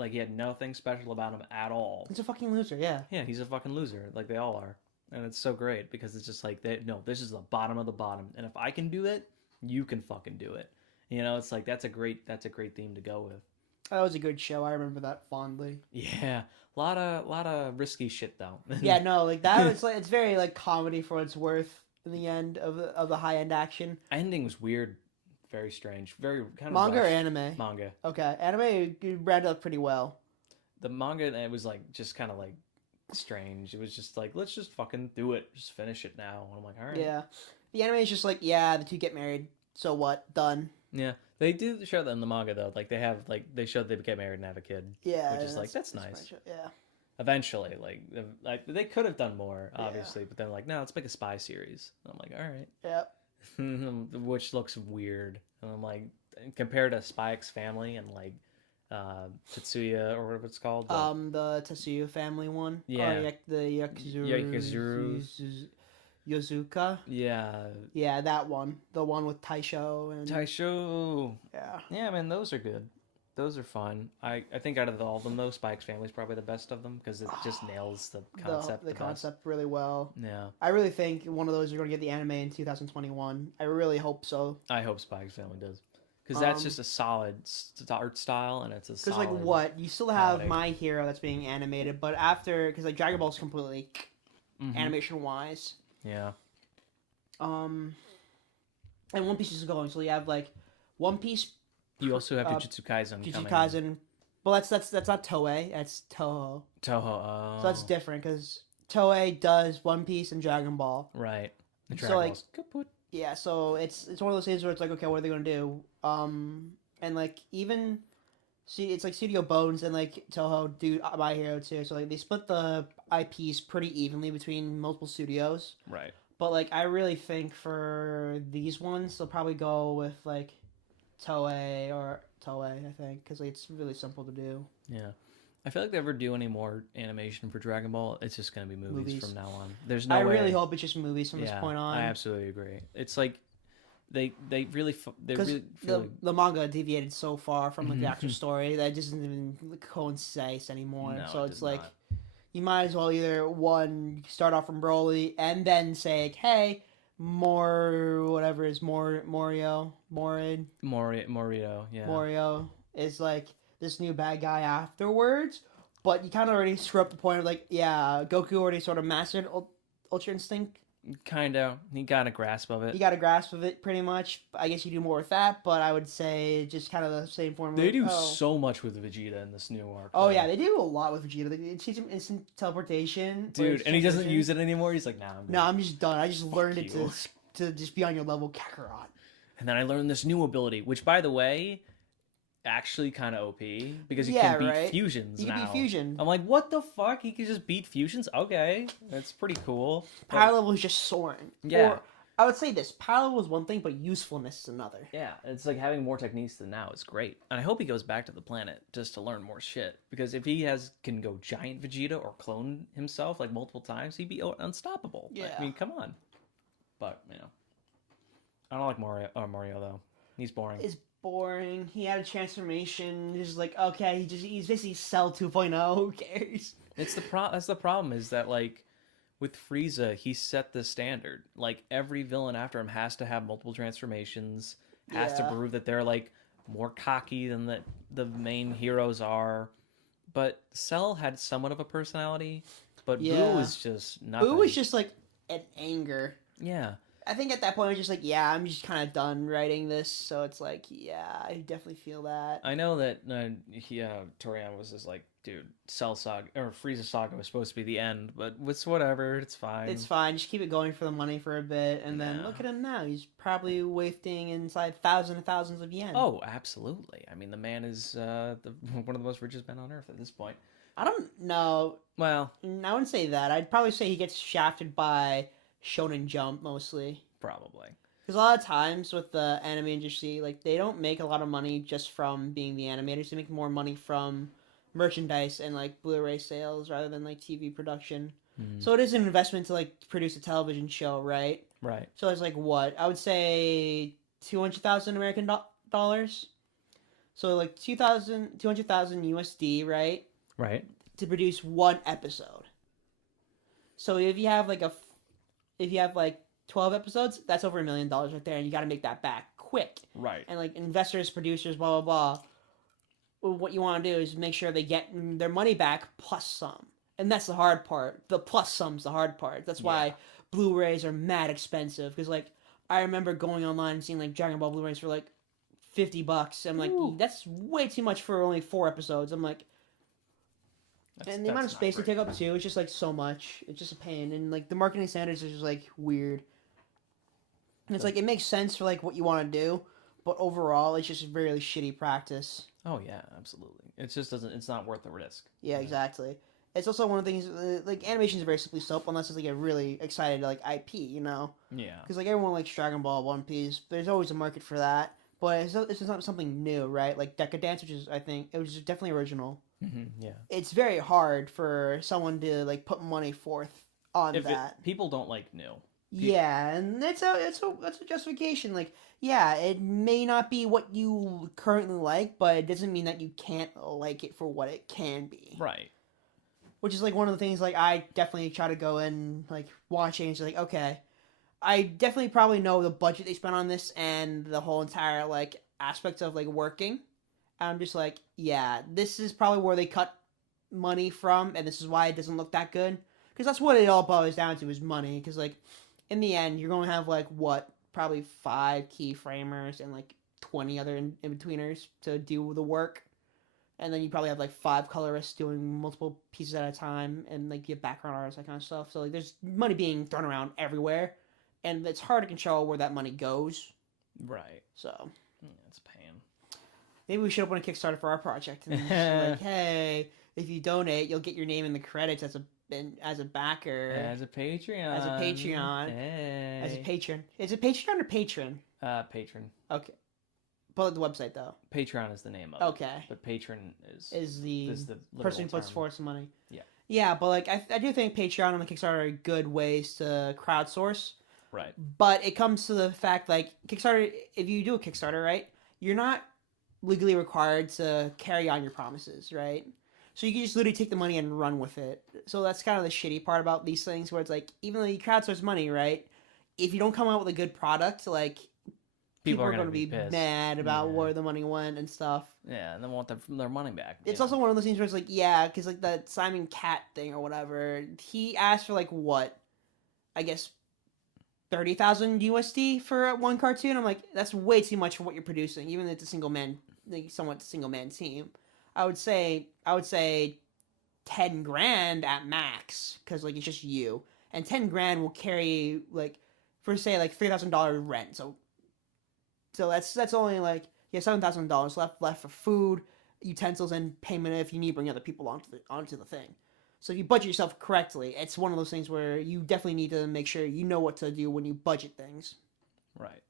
he had nothing special about him at all. He's a fucking loser. Yeah. Yeah, he's a fucking loser, like they all are, and it's so great because it's just like this is the bottom of the bottom, and if I can do it, you can fucking do it. You know, it's like that's a great theme to go with. That was a good show. I remember that fondly. Yeah, a lot of risky shit though. Yeah, no, like that was like, it's very like comedy for what it's worth in the end of the high end action. Ending was weird, very strange, very kind of manga rushed. or anime. Manga. Okay, anime branded up pretty well. The manga, it was like just kind of like strange. It was just like, let's just fucking do it, just finish it now. And I'm like, all right. Yeah, the anime is just like, yeah, the two get married. So what? Done. Yeah, they do show that in the manga though. Like they showed they get married and have a kid. Yeah, which is like that's nice. Yeah. Eventually, like they could have done more, obviously, but then like, no, let's make a spy series. And I'm like, all right. Yep. Which looks weird. And I'm like, compared to Spy X Family and like Tetsuya or whatever it's called. The Tetsuya family one. Yeah. The Yakuzuru. Yozuka. Yeah. Yeah, that one. The one with Taisho and Taisho. Yeah. Yeah, man, those are good. Those are fun. I think out of all of them, though, Spy X Family is probably the best of them because it just nails the concept. The concept really well. Yeah. I really think one of those are going to get the anime in 2021. I really hope so. I hope Spy X Family does. Because that's just a solid art style, and it's a solid... Because, like, what? You still have quality. My Hero that's being animated, but after... Because, like, Dragon Ball's completely animation-wise. Yeah. And One Piece is going, so you have, like, One Piece... You also have Jujutsu Kaisen Jujutsu coming. Kaisen... Well, that's not Toei, that's Toho. Toho, So that's different, because Toei does One Piece and Dragon Ball. Right. The So, Dragon like, Ball's kaput. Yeah, so it's one of those things where it's like, okay, what are they gonna do? And like even it's like Studio Bones and like Toho do My Hero too. So like they split the IPs pretty evenly between multiple studios. Right. But like I really think for these ones they'll probably go with like Toei, I think, because like, it's really simple to do. Yeah. I feel like if they ever do any more animation for Dragon Ball, it's just gonna be movies from now on. There's no I way. really hope it's just movies from this point on. I absolutely agree. It's like they really feel like the manga deviated so far from like the actual story that it doesn't even coincide anymore. No, so it it's does like not. you might as well either start off from Broly and then say, hey, Morio is like this new bad guy afterwards. But you kind of already screw up the point of like, yeah, Goku already sort of mastered Ultra Instinct. Kind of. He got a grasp of it. He got a grasp of it pretty much. I guess you do more with that, but I would say just kind of the same form. They do so much with Vegeta in this new arc. Oh yeah, they do a lot with Vegeta. They teach him instant teleportation, dude, and he doesn't use it anymore. He's like, nah, I'm just done. I just learned it to just be on your level, Kakarot. And then I learned this new ability, which, by the way, actually kind of OP because you can beat fusions now. You can beat fusion. I'm like, what the fuck? He can just beat fusions? Okay, that's pretty cool. Power level is just soaring. Yeah. Or, I would say this, power level is one thing, but usefulness is another. Yeah, it's like having more techniques than now is great. And I hope he goes back to the planet just to learn more shit. Because if he can go giant Vegeta or clone himself like multiple times, he'd be unstoppable. Yeah. I mean, come on. But, I don't like Mario though. He's boring. It's boring. He had a transformation. He's like, okay, he's basically Cell 2.0. Who cares? That's the problem is that like with Frieza, he set the standard. Like every villain after him has to have multiple transformations, has to prove that they're like more cocky than the main heroes are. But Cell had somewhat of a personality, but Boo was just nothing. Boo was just like an anger. Yeah. I think at that point I was just like, yeah, I'm just kind of done writing this, so it's like, yeah, I definitely feel that. I know that Toriyama was just like, dude, Cell Saga or Frieza Saga was supposed to be the end, but it's whatever, it's fine. It's fine, just keep it going for the money for a bit, and then look at him now. He's probably wasting inside thousands and thousands of yen. Oh, absolutely. I mean, the man is one of the most richest men on earth at this point. I don't know. Well, I wouldn't say that. I'd probably say he gets shafted by Shonen Jump mostly. Probably. Because a lot of times with the anime industry, like they don't make a lot of money just from being the animators. They make more money from merchandise and like Blu-ray sales rather than like TV production. Mm-hmm. So it is an investment to like produce a television show, right? Right. So it's like what? I would say 200,000 American dollars. So like 200,000 USD, right? Right. To produce one episode. So if you have like 12 episodes, that's over $1 million right there, and you got to make that back quick. Right. And like investors, producers, blah blah blah. Well, what you want to do is make sure they get their money back plus some, and that's the hard part. The plus sum's the hard part. That's why Blu-rays are mad expensive. Because like I remember going online and seeing like Dragon Ball Blu-rays for like $50. I'm like, that's way too much for only 4 episodes. I'm like. And the amount of space they take up too, it's just like so much. It's just a pain, and like the marketing standards are just like weird. And it's like it makes sense for like what you want to do, but overall, it's just really shitty practice. Oh yeah, absolutely. It just doesn't. It's not worth the risk. Yeah, exactly. It's also one of the things like animation is very simply soap unless it's like a really excited like IP, you know? Yeah. Because like everyone likes Dragon Ball, One Piece. There's always a market for that, but it's not something new, right? Like Decadence, which is I think it was definitely original. Mm-hmm, yeah. It's very hard for someone to like put money forth on that. People don't like new. Yeah, and that's a justification. Like, yeah, it may not be what you currently like, but it doesn't mean that you can't like it for what it can be. Right. Which is like one of the things like I definitely try to go and like watching. It's like, okay, I definitely probably know the budget they spent on this and the whole entire like aspect of like working. I'm just like, yeah, this is probably where they cut money from, and this is why it doesn't look that good. Because that's what it all boils down to is money. Because, like, in the end, you're going to have, like, what? Probably 5 keyframers and, like, 20 other in-betweeners to do the work. And then you probably have, like, 5 colorists doing multiple pieces at a time and, like, your background artists, that kind of stuff. So, like, there's money being thrown around everywhere. And it's hard to control where that money goes. Right. So. Yeah, it's a pain. Maybe we should open a Kickstarter for our project. And just like, hey, if you donate, you'll get your name in the credits as a backer. As a Patreon. As a Patreon. Hey. As a patron. Is it Patreon or patron? Patron. Okay. Pull up the website though. Patreon is the name of it. Okay. But patron Is the person who puts term. forth some money. Yeah. Yeah, but like I do think Patreon and the Kickstarter are good ways to crowdsource. Right. But it comes to the fact like Kickstarter, if you do a Kickstarter, right, you're not legally required to carry on your promises, right? So you can just literally take the money and run with it. So that's kind of the shitty part about these things, where it's like, even though you crowdsource money, right, if you don't come out with a good product, like people are going to be mad about where the money went and stuff. Yeah, and they want their money back. It's also one of those things where it's like, yeah, because like that Simon Cat thing or whatever, he asked for like what, I guess 30,000 USD for one cartoon. I'm like, that's way too much for what you're producing, even if it's a single man, like somewhat single man team. I would say 10 grand at max, because like it's just you, and 10 grand will carry like, for say like $3,000 rent. So that's only like, yeah, $7,000 left for food, utensils, and payment if you need to bring other people onto the thing. So if you budget yourself correctly, it's one of those things where you definitely need to make sure you know what to do when you budget things. Right.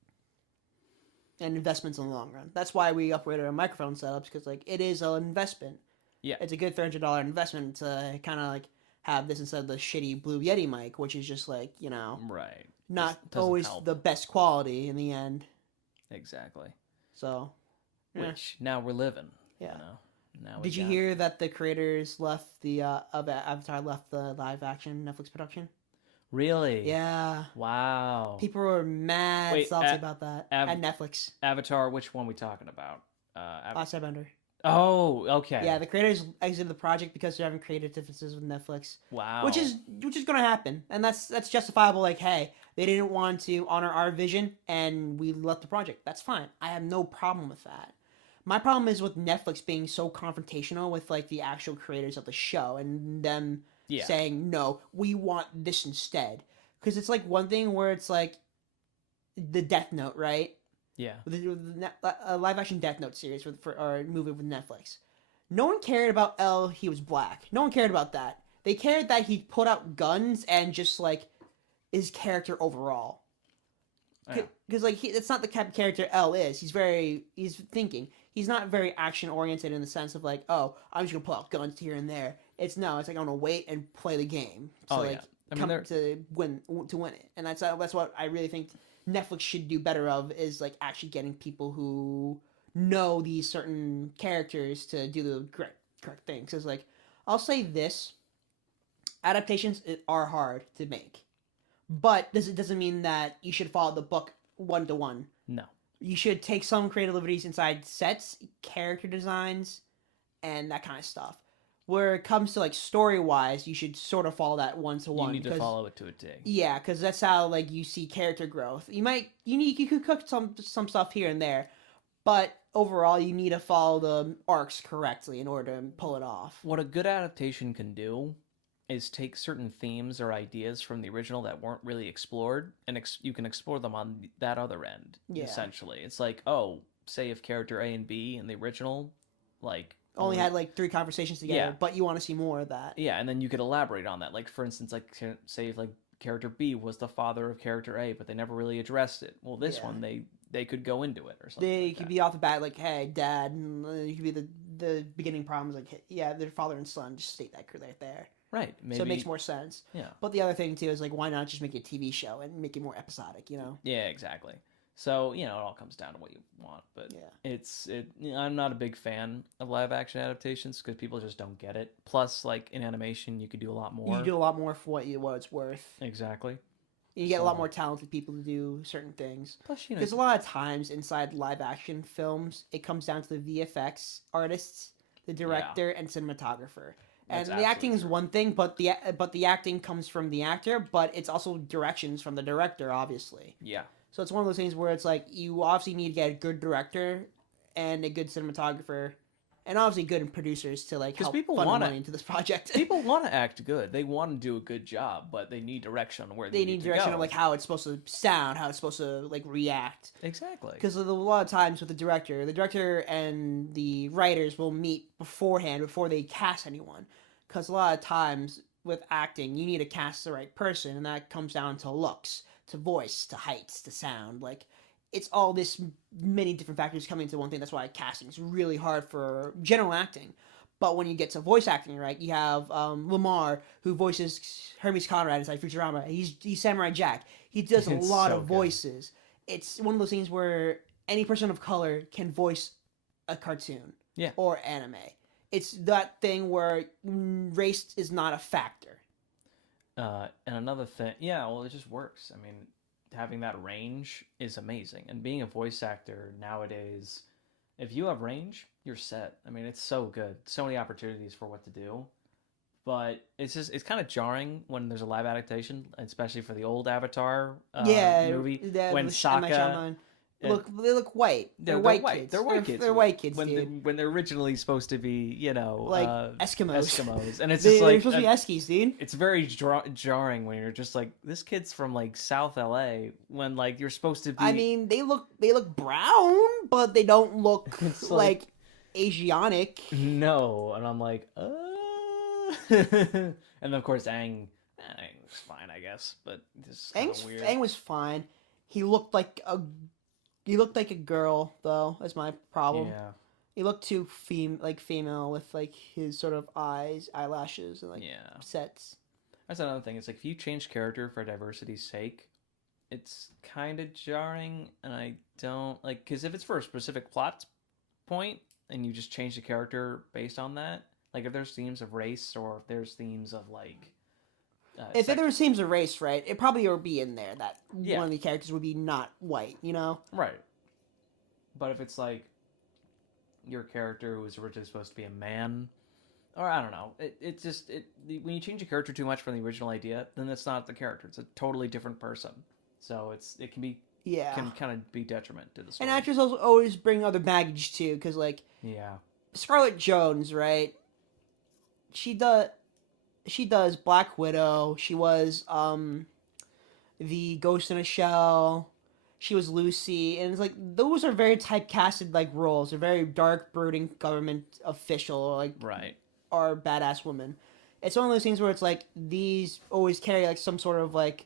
And investments in the long run. That's why we upgraded our microphone setups, because like it is an investment. Yeah. It's a good $300 investment to kind of like have this instead of the shitty Blue Yeti mic, which is just like, you know, right, not always the best quality in the end. Exactly. So, yeah. Which now we're living. Yeah. You know? Now Did you hear that the creators left of Avatar left the live action Netflix production? Really? Yeah. Wow. People were mad salty about that at Netflix. Avatar, which one we talking about? Last Airbender. Oh, okay. Yeah, the creators exited the project because they're having creative differences with Netflix. Wow. Which is going to happen, and that's justifiable. Like, hey, they didn't want to honor our vision, and we left the project. That's fine. I have no problem with that. My problem is with Netflix being so confrontational with like the actual creators of the show and them saying, no, we want this instead. Because it's like one thing where it's like the Death Note, right? Yeah. A live action Death Note series or a movie with Netflix. No one cared about he was black. No one cared about that. They cared that he put out guns and just like his character overall. Because like it's not the type of character L is. He's thinking. He's not very action oriented in the sense of like, oh, I'm just gonna pull out guns here and there. It's like I'm gonna wait and play the game. So to win it. And that's what I really think Netflix should do better of, is like actually getting people who know these certain characters to do the correct things. Because like I'll say this, adaptations are hard to make, but it doesn't mean that you should follow the book 1-to-1. No. You should take some creative liberties inside sets, character designs, and that kind of stuff. Where it comes to like story wise, you should sort of follow that 1-to-1. You need to follow it to a T. Yeah, because that's how like you see character growth. You could cook some stuff here and there, but overall you need to follow the arcs correctly in order to pull it off. What a good adaptation can do is take certain themes or ideas from the original that weren't really explored, and you can explore them on that other end. Yeah. Essentially, it's like, oh, say if character A and B in the original, like only had like 3 conversations together, but you want to see more of that. Yeah, and then you could elaborate on that. Like for instance, like say if like character B was the father of character A, but they never really addressed it. Well, this one they could go into it or something. They could be off the bat like, hey, dad, and it could be the beginning problems like, yeah, their father and son, just state that right there. Right. Maybe. So it makes more sense. Yeah. But the other thing too is like, why not just make a TV show and make it more episodic, you know? Yeah, exactly. So, you know, it all comes down to what you want, but I'm not a big fan of live action adaptations because people just don't get it. Plus, like in animation, you could do a lot more. You do a lot more for what it's worth. Exactly. You get a lot more talented people to do certain things. Plus, you know, because a lot of times inside live action films, it comes down to the VFX artists, the director, and cinematographer. And the acting is one thing, but the acting comes from the actor, but it's also directions from the director, obviously. Yeah. So it's one of those things where it's like you obviously need to get a good director and a good cinematographer, and obviously good producers to like help fund money into this project. People want to act good. They want to do a good job, but they need direction on where they need direction of like how it's supposed to sound, how it's supposed to like react. Exactly. Because a lot of times with the director and the writers will meet beforehand before they cast anyone. Because a lot of times with acting, you need to cast the right person, and that comes down to looks, to voice, to heights, to sound. Like it's all this many different factors coming into one thing. That's why casting is really hard for general acting. But when you get to voice acting, right, you have Lamar, who voices Hermes Conrad inside Futurama. He's Samurai Jack. He does a It's lot so of good. voices. It's one of those things where any person of color can voice a cartoon or anime. It's that thing where race is not a factor. And another thing, it just works. I mean, having that range is amazing. And being a voice actor nowadays, if you have range, you're set. I mean, it's so good. So many opportunities for what to do. But it's kind of jarring when there's a live adaptation, especially for the old Avatar movie. When Sokka... They look white. They're white kids. They're white kids. They're white kids, when they're originally supposed to be, like Eskimos. And it's they're just like supposed to be Eskies, dude. It's very jarring when you're just like, this kid's from like South LA when like you're supposed to be. I mean, they look brown, but they don't look like Asiatic. No, and I'm like, and then of course Aang's fine, I guess, but this is kind of weird. Aang was fine. He looked like a girl, though. That's my problem. Yeah. He looked too female with like his sort of eyelashes and sets. That's another thing. It's like if you change character for diversity's sake, it's kind of jarring, and I don't like, because if it's for a specific plot point and you just change the character based on that, like if there's themes of race or if there's themes of like. If there was themes of race, right, it probably would be in there that one of the characters would be not white, you know? Right. But if it's like your character who was originally supposed to be a man, or I don't know, when you change a character too much from the original idea, then that's not the character. It's a totally different person. So it can kind of be detriment to the story. And actors also always bring other baggage too, because like Scarlett Jones, right? She does Black Widow. She was the Ghost in a Shell. She was Lucy, and it's like those are very typecasted like roles. They're very dark, brooding government official, like or badass woman. It's one of those things where it's like these always carry like some sort of like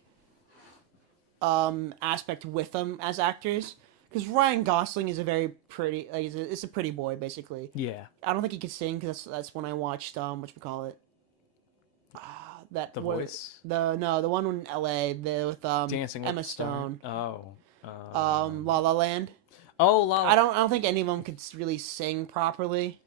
aspect with them as actors. Because Ryan Gosling is a very pretty, like it's a pretty boy basically. Yeah. I don't think he could sing because that's when I watched whatchamacallit. The Voice? The one in LA with Dancing with Emma Stone. Oh. La La Land. Oh, La La. I don't think any of them could really sing properly,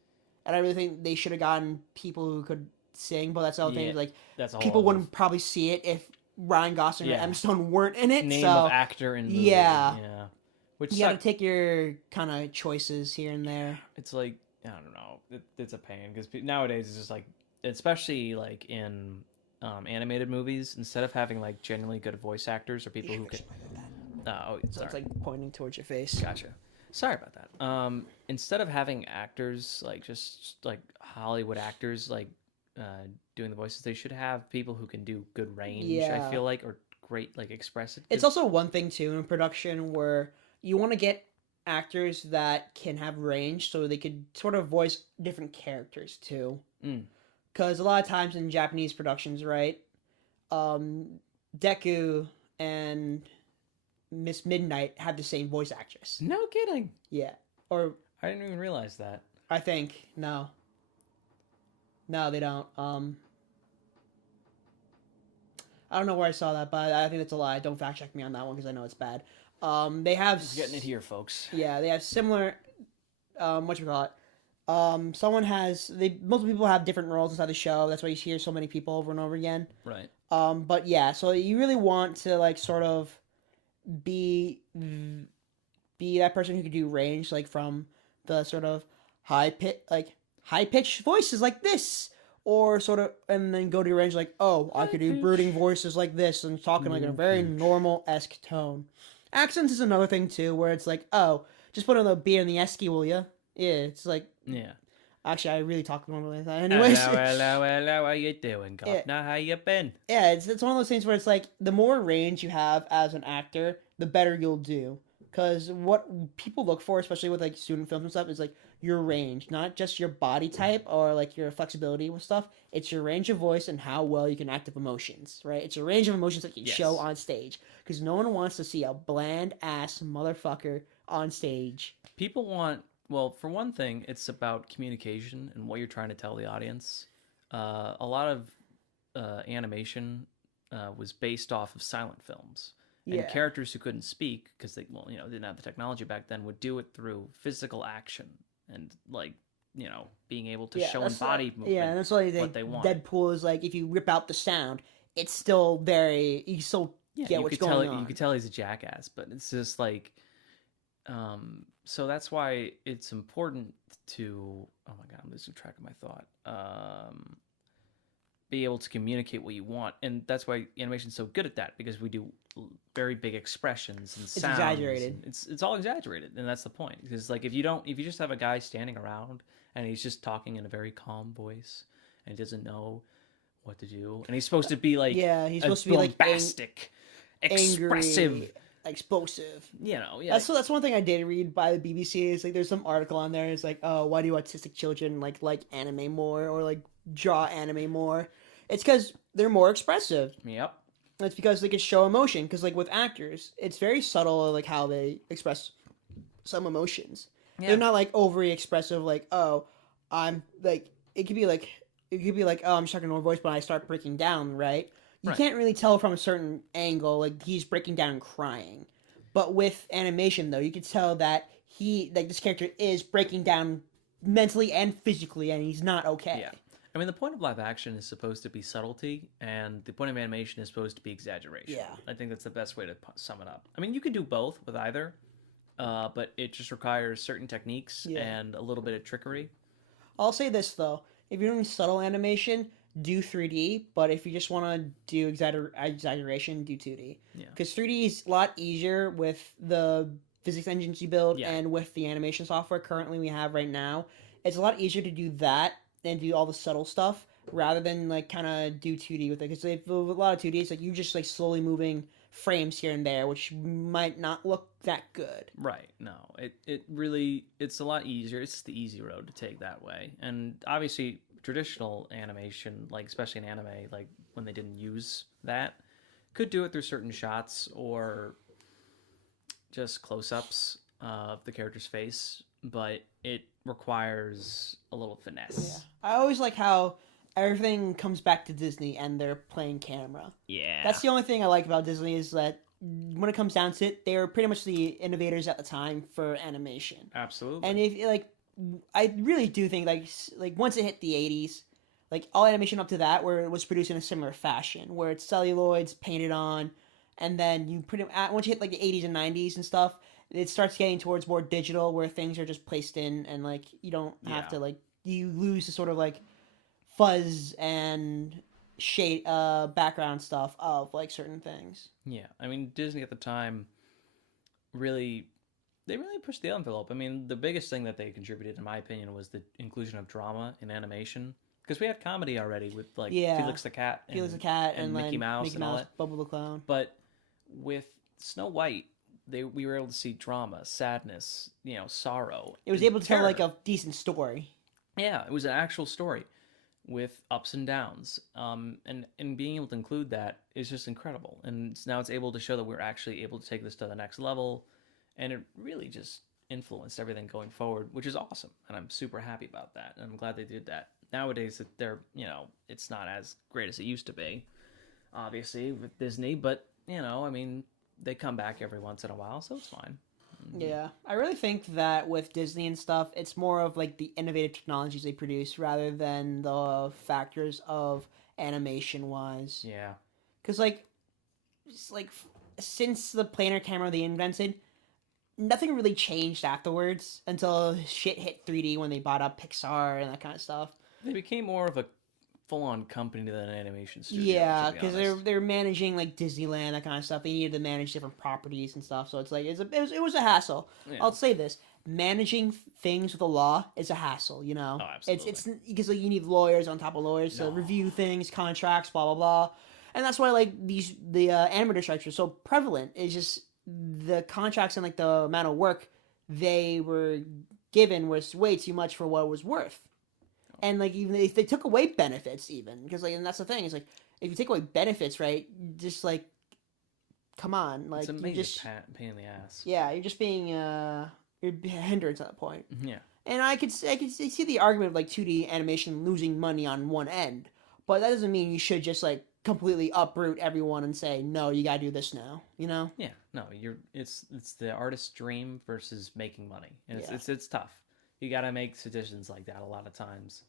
and I really think they should have gotten people who could sing. But that's the other thing. Like people wouldn't probably see it if Ryan Gosling or Emma Stone weren't in it. Name of actor in movie. Yeah. Which you got to take your kind of choices here and there. It's like I don't know. It's a pain because nowadays it's just like, especially like in animated movies, instead of having like genuinely good voice actors or people who can. So it's like pointing towards your face. Gotcha. Sorry about that. Instead of having actors like just like Hollywood actors like doing the voices, they should have people who can do good range. I feel like, or great like expressive. It's also one thing too in production where you want to get actors that can have range so they could sort of voice different characters too. Because a lot of times in Japanese productions, right, Deku and Miss Midnight have the same voice actress. No kidding. Yeah. Or I didn't even realize that. I think no, they don't. I don't know where I saw that, but I think that's a lie. Don't fact check me on that one because I know it's bad. They have Just getting it here, folks. Yeah, they have similar. Multiple people have different roles inside the show. That's why you hear so many people over and over again. Right. But yeah, so you really want to like sort of be that person who could do range, like from the sort of high pitched voices like this, or sort of, and then go to range like, oh, I could do brooding voices like this and talking like in a very normal-esque tone. Accents is another thing too, where it's like, oh, just put on the B and the esky, will ya? Yeah, it's like, yeah. Actually, I really talk normally like that. Anyways. Hello, how you doing, God? Now, how you been? Yeah, it's one of those things where it's like, the more range you have as an actor, the better you'll do. Because what people look for, especially with like student films and stuff, is like, your range, not just your body type or like your flexibility with stuff. It's your range of voice and how well you can act up emotions, right? It's a range of emotions that you can show on stage because no one wants to see a bland ass motherfucker on stage. People want, well, for one thing, it's about communication and what you're trying to tell the audience. A lot of animation was based off of silent films. And characters who couldn't speak because they, well, didn't have the technology back then would do it through physical action and like, being able to show in body movement. Yeah, and that's why what they want. Deadpool is like, if you rip out the sound, it's still very, you still get what's going on. You could tell he's a jackass, but it's just like, so that's why it's important to, oh my god, I'm losing track of my thought. Be able to communicate what you want, and that's why animation's so good at that, because we do very big expressions and sounds. It's exaggerated. It's all exaggerated, and that's the point. Because like if you just have a guy standing around and he's just talking in a very calm voice and he doesn't know what to do, and he's supposed to be like he's supposed to be like bombastic, expressive. Angry, explosive. That's one thing I did read by the BBC. Is like there's some article on there. It's like, oh, why do autistic children like anime more or like draw anime more? It's because they're more expressive. Yep. It's because they can show emotion. Because like with actors, it's very subtle like how they express some emotions. Yeah. They're not like overly expressive. Like, oh, I'm like it could be like oh, I'm stuck in a voice, but I start breaking down. Right. You can't really tell from a certain angle, like he's breaking down and crying. But with animation, though, you can tell that this character is breaking down mentally and physically, and he's not okay. Yeah. I mean, the point of live action is supposed to be subtlety, and the point of animation is supposed to be exaggeration. Yeah. I think that's the best way to sum it up. I mean, you could do both with either, but it just requires certain techniques and a little bit of trickery. I'll say this, though. If you're doing subtle animation, do 3D, but if you just want to do exaggeration, do 2D. Yeah. Because 3D is a lot easier with the physics engines you build and with the animation software currently we have right now. It's a lot easier to do that than do all the subtle stuff rather than like kind of do 2D with it. Because with a lot of 2D, it's like you just like slowly moving frames here and there, which might not look that good. Right. No, it really, it's a lot easier. It's the easy road to take that way. And obviously traditional animation, like especially in anime, like when they didn't use that, could do it through certain shots or just close-ups of the character's face, but it requires a little finesse. Yeah. I always like how everything comes back to Disney and they're playing camera. Yeah. That's the only thing I like about Disney is that when it comes down to it, they were pretty much the innovators at the time for animation. Absolutely. And if like, I really do think like once it hit the 80s, like all animation up to that where it was produced in a similar fashion, where it's celluloids painted on, and then you once you hit like the 80s and 90s and stuff, it starts getting towards more digital where things are just placed in and like you don't have to like you lose the sort of like fuzz and shade background stuff of like certain things. Yeah, I mean Disney at the time really pushed the envelope. I mean, the biggest thing that they contributed, in my opinion, was the inclusion of drama in animation. Because we had comedy already with like Felix the Cat and Mickey Mouse and all that. Bubble the Clown. But with Snow White, we were able to see drama, sadness, sorrow. It was able to tell like a decent story. Yeah, it was an actual story with ups and downs. And being able to include that is just incredible. And now it's able to show that we're actually able to take this to the next level. And it really just influenced everything going forward, which is awesome. And I'm super happy about that. And I'm glad they did that. Nowadays, they're, it's not as great as it used to be, obviously, with Disney. But, I mean, they come back every once in a while, so it's fine. Yeah. I really think that with Disney and stuff, it's more of like the innovative technologies they produce rather than the factors of animation-wise. Yeah. Because, like, since the planar camera they invented, nothing really changed afterwards until shit hit 3D when they bought up Pixar and that kind of stuff. They became more of a full-on company than an animation studio. Yeah, because they're managing like Disneyland, that kind of stuff. They needed to manage different properties and stuff, so it's like it was a hassle. Yeah. I'll say this: managing things with a law is a hassle. Oh, absolutely. It's because like, you need lawyers on top of lawyers to review things, contracts, blah blah blah, and that's why like the animator strikes are so prevalent. It's just the contracts and like the amount of work they were given was way too much for what it was worth. And like even if they took away benefits, even because like and that's the thing is like if you take away benefits, right? Just like come on, like It's a you major just pain in the ass. yeah, you're just being you're a hindrance at that point. Yeah. And I could see the argument of like 2D animation losing money on one end, but that doesn't mean you should just like completely uproot everyone and say no, you gotta do this now. You know? Yeah. No, it's the artist's dream versus making money, and Yeah. it's tough. You got to make decisions like that a lot of times,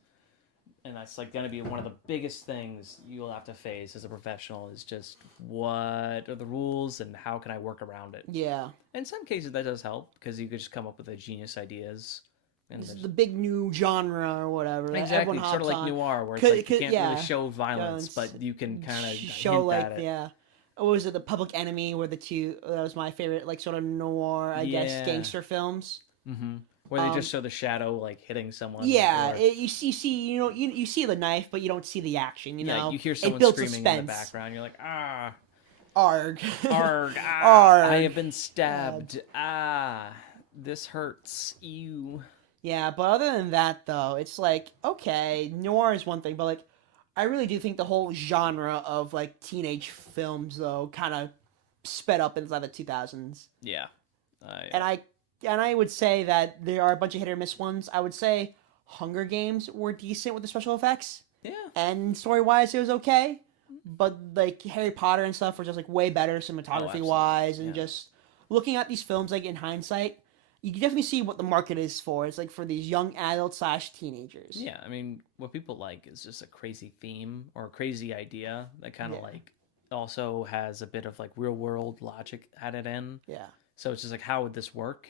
and that's like going to be one of the biggest things you'll have to face as a professional. Is just what are the rules and how can I work around it? Yeah. In some cases, that does help because you could just come up with genius ideas. And This is the big new genre or whatever. that exactly, everyone sort of hops like on. noir, where it's like you can't yeah. really show violence, but you can kind of show hint like at it. yeah. What was it? The Public Enemy were the two. That was my favorite, like sort of noir, I guess, Yeah. gangster films. Mm-hmm. Where they just show the shadow like hitting someone. Yeah, or, you see, you see the knife, but you don't see the action. You know, you hear it someone builds screaming suspense. in the background. You're like, ah, Arg, arg, ah, Arg. I have been stabbed. Ah, this hurts. Ew. Yeah, but other than that, though, it's like okay, noir is one thing, but like, I really do think the whole genre of like teenage films, though, kind of sped up in the 2000s. Yeah. And I would say that there are a bunch of hit or miss ones. I would say Hunger Games were decent with the special effects. Yeah. And story wise, it was okay. But like Harry Potter and stuff were just like way better cinematography wise, and just looking at these films like in hindsight, you can definitely see what the market is for. It's like for these young adults / teenagers. Yeah, I mean, what people like is just a crazy theme or a crazy idea that kind of like also has a bit of like real world logic added in. Yeah. So it's just like, how would this work?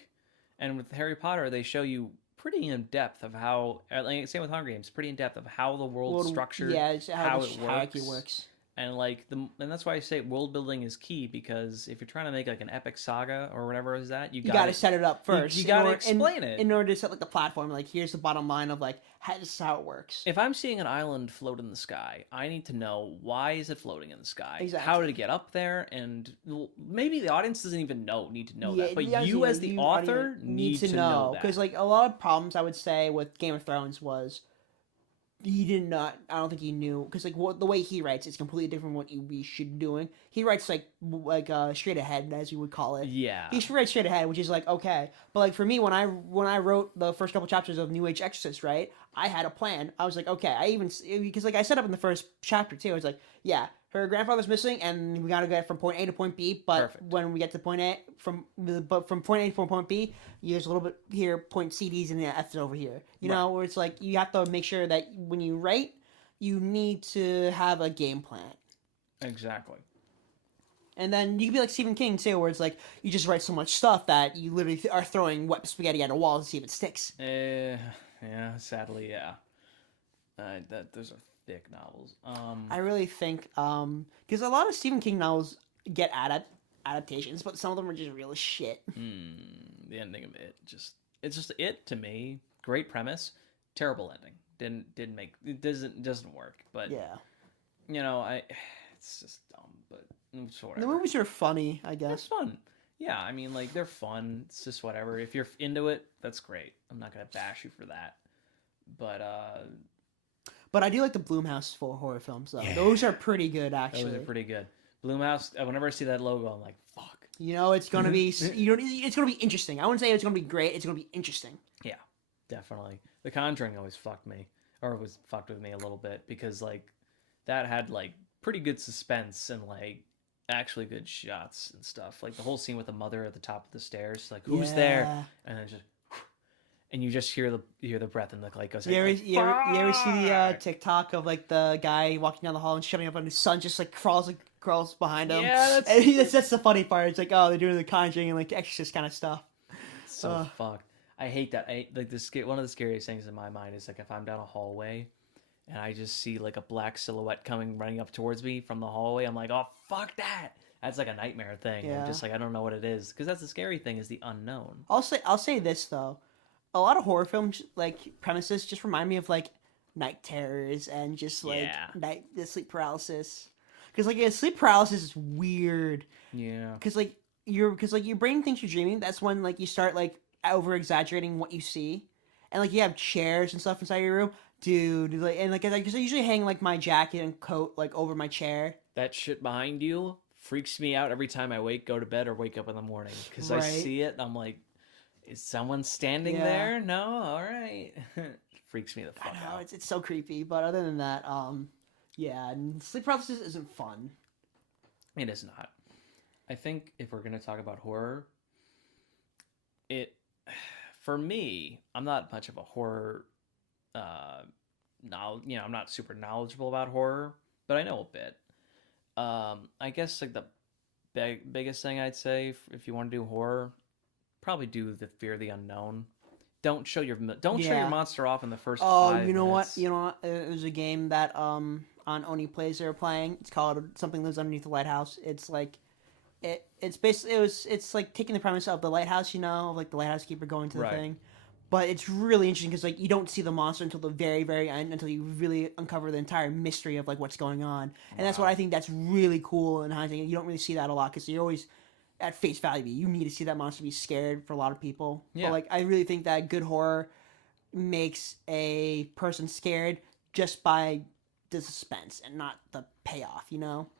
And with Harry Potter, they show you pretty in depth of how, like, same with Hunger Games, pretty in depth of how the world's structured, Yeah, it's how the it hierarchy works. works. And like and that's why I say world building is key, because if you're trying to make like an epic saga or whatever is that, you got to set it up first. You got to explain it in order to set like the platform. Like here's the bottom line of like this is how it works. If I'm seeing an island float in the sky, I need to know why is it floating in the sky? Exactly. How did it get up there? And maybe the audience doesn't even need to know that, but the you as the author need to know that. Because like a lot of problems I would say with Game of Thrones was he did not. I don't think he knew, because like the way he writes is completely different from what we should be doing. He writes like straight ahead, as you would call it. Yeah. He writes straight ahead, which is like okay. But like for me, when I wrote the first couple chapters of New Age Exorcist, right, I had a plan. I was like okay. Because like I set up in the first chapter too. I was like yeah, her grandfather's missing, and we gotta get from point A to point B. But Perfect. when we get to point A, from point A to point B, there's a little bit here, point C, D's, and the F's over here. You know, where it's like you have to make sure that when you write, you need to have a game plan. Exactly. And then you can be like Stephen King too, where it's like you just write so much stuff that you literally are throwing wet spaghetti at a wall to see if it sticks. Yeah, sadly, yeah. Those are thick novels. I really think because a lot of Stephen King novels get adaptations, but some of them are just real shit. The ending of it's just it to me. Great premise, terrible ending. Didn't make it doesn't work. But Yeah, you know, it's just dumb. But it's whatever. the movies are funny, I guess. It's fun. Yeah, I mean, like they're fun. It's just whatever. If you're into it, that's great. I'm not gonna bash you for that. But I do like the Blumhouse for horror films, though. Yeah. Those are pretty good, actually. Those are pretty good. Blumhouse. Whenever I see that logo, I'm like, fuck. You know, it's gonna be it's gonna be interesting. I wouldn't say it's gonna be great. It's gonna be interesting. Yeah, definitely. The Conjuring always fucked me, or was fucked with me a little bit, because like that had like pretty good suspense and like actually good shots and stuff. Like the whole scene with the mother at the top of the stairs, like who's there, and then just. And you just hear the breath and the light goes. You ever see the TikTok of like the guy walking down the hall and shutting up, and his son just like crawls behind him? Yeah, that's the funny part. It's like, oh, they're doing the Conjuring and like Exorcist kind of stuff. So fucked. I hate that. One of the scariest things in my mind is like if I'm down a hallway and I just see like a black silhouette running up towards me from the hallway. I'm like, oh fuck that. That's like a nightmare thing. Yeah. I'm just like, I don't know what it is, because that's the scary thing, is the unknown. I'll say this though. A lot of horror films like premises just remind me of like night terrors and just like the sleep paralysis, because like sleep paralysis is weird. Yeah. Because like your brain thinks you're dreaming. That's when like you start like over exaggerating what you see, and like you have chairs and stuff inside your room, dude. Like, and like I usually hang like my jacket and coat like over my chair. That shit behind you freaks me out every time I go to bed or wake up in the morning because I Right. see it and I'm like, is someone standing Yeah. there? No, all right. Freaks me the fuck I know out. it's so creepy, but other than that, yeah, and sleep paralysis isn't fun. It is not. I think if we're gonna talk about horror, for me, I'm not much of a horror. I'm not super knowledgeable about horror, but I know a bit. I guess like the biggest thing I'd say if you want to do horror, probably do the fear of the unknown. Don't show your monster off in the first. Oh, 5 you know minutes. what? You know what? It was a game that on Oni Plays they were playing. It's called Something Lives Underneath the Lighthouse. It's like it's basically it's like taking the premise of the lighthouse, like the lighthouse keeper going to the Right. thing. But it's really interesting because like you don't see the monster until the very very end, until you really uncover the entire mystery of like what's going on, and that's what I think that's really cool in hindsight. You don't really see that a lot because you're always at face value. You need to see that monster be scared for a lot of people. Yeah. But like I really think that good horror makes a person scared just by the suspense and not the payoff.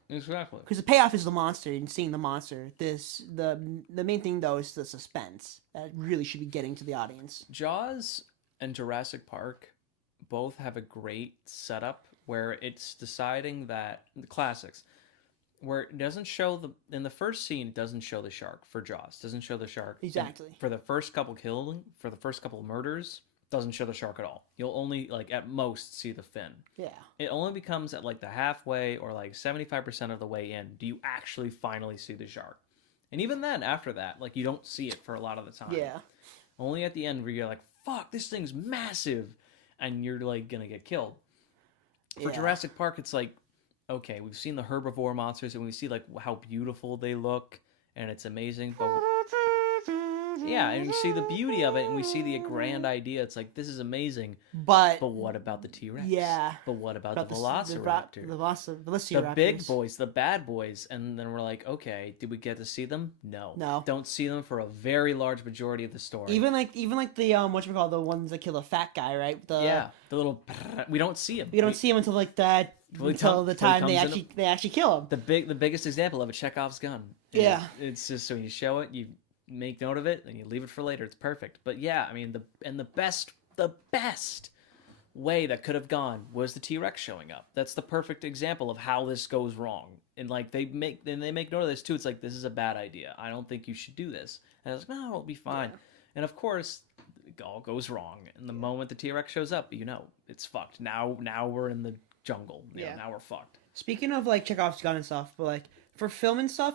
Exactly. Because the payoff is the monster and seeing the monster. The main thing though is the suspense that really should be getting to the audience. Jaws and Jurassic Park both have a great setup where it's deciding that the classics where it doesn't show in the first scene it doesn't show the shark for Jaws. Doesn't show the shark. Exactly. For the first couple murders, doesn't show the shark at all. You'll only like at most see the fin. Yeah. It only becomes at like the halfway or like 75% of the way in do you actually finally see the shark. And even then, after that, like you don't see it for a lot of the time. Yeah. Only at the end where you're like, fuck, this thing's massive. And you're like gonna get killed. For Yeah. Jurassic Park, it's like, okay, we've seen the herbivore monsters and we see like how beautiful they look and it's amazing, but yeah, and you see the beauty of it and we see the grand idea. It's like, this is amazing. But what about the T-Rex? Yeah. But what about the the Velociraptor? Velociraptors. Big boys, the bad boys. And then we're like, okay, did we get to see them? No. No. Don't see them for a very large majority of the story. Even like the whatchamacallit, the ones that kill the fat guy, right? The little we don't see him. We don't see him until like that until the time they actually kill him. The biggest example of a Chekhov's gun. Yeah. It's just so you show it, you make note of it, and you leave it for later. It's perfect. But yeah, I mean the best way that could have gone was the T-Rex showing up. That's the perfect example of how this goes wrong. And like they make note of this too. It's like, this is a bad idea. I don't think you should do this. And I was like, no, it'll be fine. Yeah. And of course, it all goes wrong. And the moment the T-Rex shows up, it's fucked. Now we're in the jungle. Now we're fucked. Speaking of like Chekhov's gun and stuff, but like for film and stuff,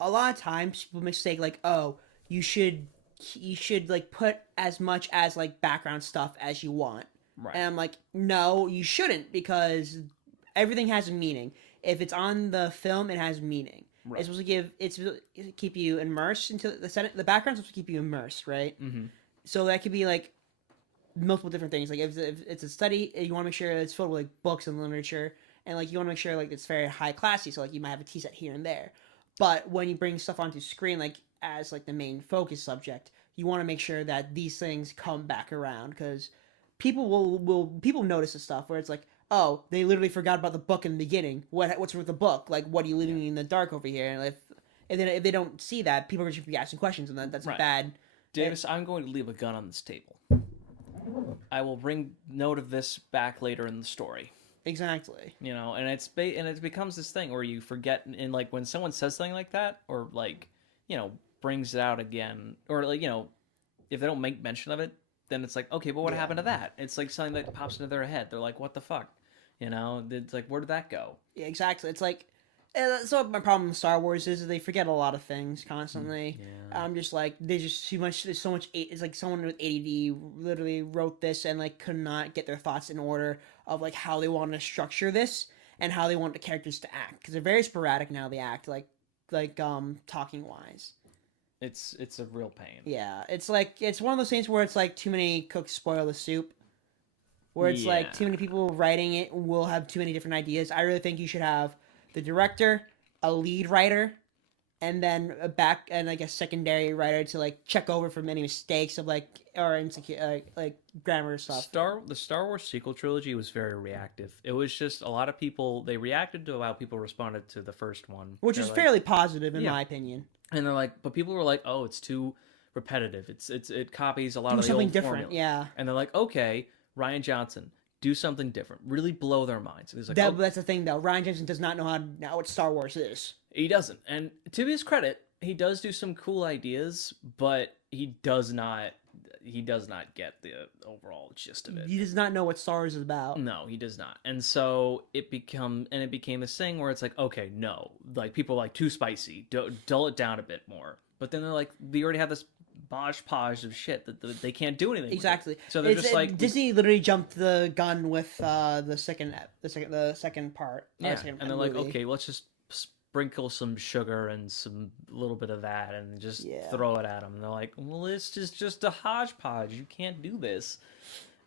a lot of times people mistake like, oh, you should like put as much as like background stuff as you want. Right. And I'm like, no, you shouldn't, because everything has a meaning. If it's on the film, it has meaning. Right. It's supposed to keep you immersed into the background's supposed to keep you immersed, right? Mm-hmm. So that could be like multiple different things. Like if it's a study, you want to make sure it's filled with like books and literature, and like you want to make sure like it's very high classy. So like you might have a tea set here and there, but when you bring stuff onto screen, like as like the main focus subject, you want to make sure that these things come back around, because people notice the stuff where it's like, oh, they literally forgot about the book in the beginning. What's with the book? Like, what are you leaving in the dark over here? And if they don't see that, people are just be asking questions, and that's right. Bad. Davis, I'm going to leave a gun on this table. I will bring note of this back later in the story. Exactly. And it becomes this thing where you forget, and like when someone says something like that, or like, brings it out again, or like, if they don't make mention of it, then it's like, okay, but what happened to that? It's like something that pops into their head. They're like, what the fuck? It's like, where did that go? Yeah, exactly. It's like, so my problem with Star Wars is they forget a lot of things constantly. Yeah. I'm just like, there's just too much. There's so much. It's like someone with ADD literally wrote this and like could not get their thoughts in order of like how they want to structure this and how they want the characters to act, because they're very sporadic now. They act like talking wise. It's a real pain. Yeah, it's one of those things where it's like too many cooks spoil the soup. Where it's like too many people writing it will have too many different ideas. I really think you should have the director, a lead writer, and then a back and like a secondary writer to like check over from any mistakes of like or insecure like grammar stuff. The Star Wars sequel trilogy was very reactive. It was just a lot of people, they reacted to how people responded to the first one, which was fairly positive in my opinion. And they're like, but people were like, oh, it's too repetitive. It copies a lot of the something old different, formula. yeah. And they're like, okay, Rian Johnson, do something different, really blow their minds. Like, that's the thing though. Rian Johnson does not know what Star Wars is. He doesn't, and to his credit, he does do some cool ideas, but he does not get the overall gist of it. He does not know what Star Wars is about. No, he does not. And so it became this thing where it's like, okay, no, like people are like too spicy, dull it down a bit more. But then they're like, we already have this podge of shit that they can't do anything exactly. With it. So they're just like Disney literally jumped the gun with the second part. Yeah, second and they're movie. like, okay, let's just sprinkle some sugar and some little bit of that and just throw it at them. And they're like, well, it's just a hodgepodge. You can't do this.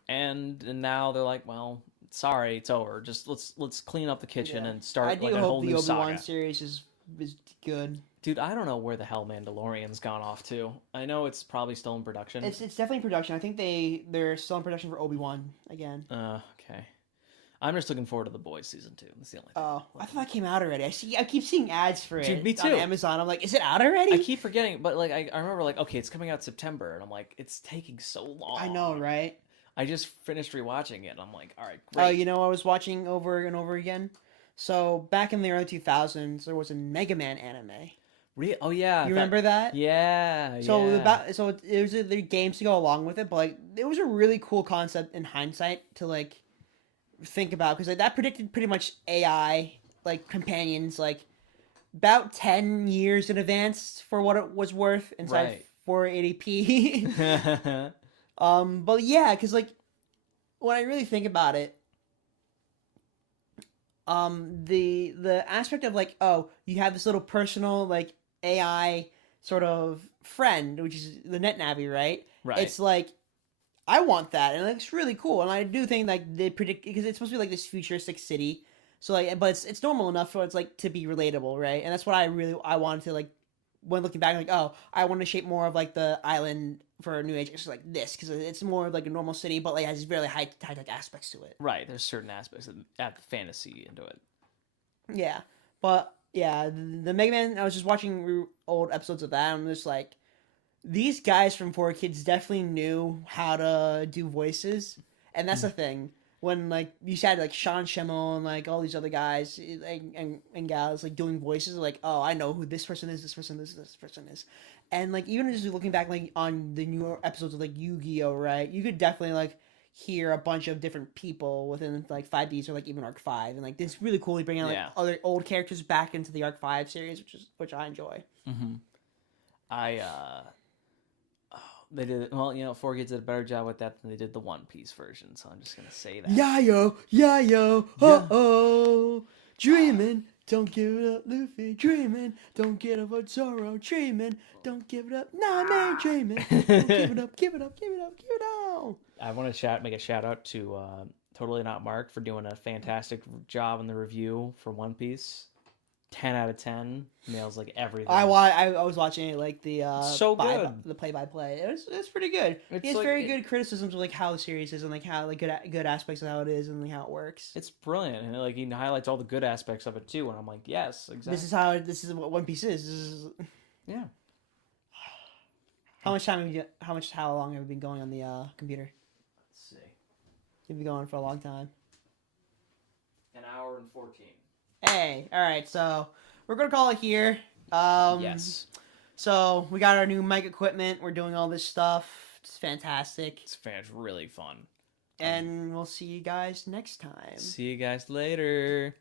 And now they're like, well, sorry, it's over. Just let's clean up the kitchen and start like a whole new saga. I do hope the Obi-Wan series is good. Dude, I don't know where the hell Mandalorian's gone off to. I know it's probably still in production. It's definitely in production. I think they're still in production for Obi-Wan again. Okay. I'm just looking forward to The Boys season 2. That's the only thing. Oh, I thought that came out already. I keep seeing ads for it. Dude, me too. On Amazon. I'm like, is it out already? I keep forgetting, but like I remember like, okay, it's coming out September, and I'm like, it's taking so long. I know, right? I just finished rewatching it, and I'm like, all right, great. Oh, you know, I was watching over and over again. So back in the early 2000s, there was a Mega Man anime. Oh yeah, you remember that? Yeah. So it was the games to go along with it, but like it was a really cool concept in hindsight to like think about because like, that predicted pretty much AI like companions like about 10 years in advance for what it was worth inside 480p. But yeah, because like when I really think about it, the aspect of like, oh, you have this little personal like AI sort of friend, which is the NetNavi, right? Right. It's like I want that, and it looks really cool. And I do think like they predict because it's supposed to be like this futuristic city, so like, but it's normal enough for it's like to be relatable, right? And that's what I wanted to like when looking back, like, oh, I want to shape more of like the island for New Age, it's like this because it's more of like a normal city, but like has really high tech aspects to it. Right. There's certain aspects that add the fantasy into it. Yeah, but yeah, the Mega Man. I was just watching old episodes of that. And I'm just like, these guys from 4Kids definitely knew how to do voices, and that's the thing. When like you said like Sean Schemmel and like all these other guys and gals like doing voices, like, oh, I know who this person is, this person is, this person is, and like even just looking back like on the newer episodes of like Yu-Gi-Oh, right? You could definitely like hear a bunch of different people within like 5Ds or like even Arc 5, and like it's really cool to bring out like other old characters back into the Arc 5 series, which I enjoy. They did well, you know. 4Kids did a better job with that than they did the One Piece version. So I'm just gonna say that. Yeah, oh, dreaming, don't give it up, Luffy. Dreaming, don't give up on Zoro. Dreaming, don't give it up, Nami. Dreaming, don't give it up, give it up, give it up, give it up. I want to make a shout out to Totally Not Mark for doing a fantastic job in the review for One Piece. 10 out of 10 nails like everything. I was watching it like the so good the play-by-play. It's pretty good. He has like, very good criticisms of like how the series is and like how like good aspects of how it is and like how it works. It's brilliant, and like he highlights all the good aspects of it too. And I'm like, yes, exactly. This is what One Piece is. Yeah. How long have you been going on the computer? Let's see. You've been going for a long time. An hour and 14. Hey, all right, so we're gonna call it here. Yes. So we got our new mic equipment. We're doing all this stuff. It's fantastic. It's really fun. And we'll see you guys next time. See you guys later.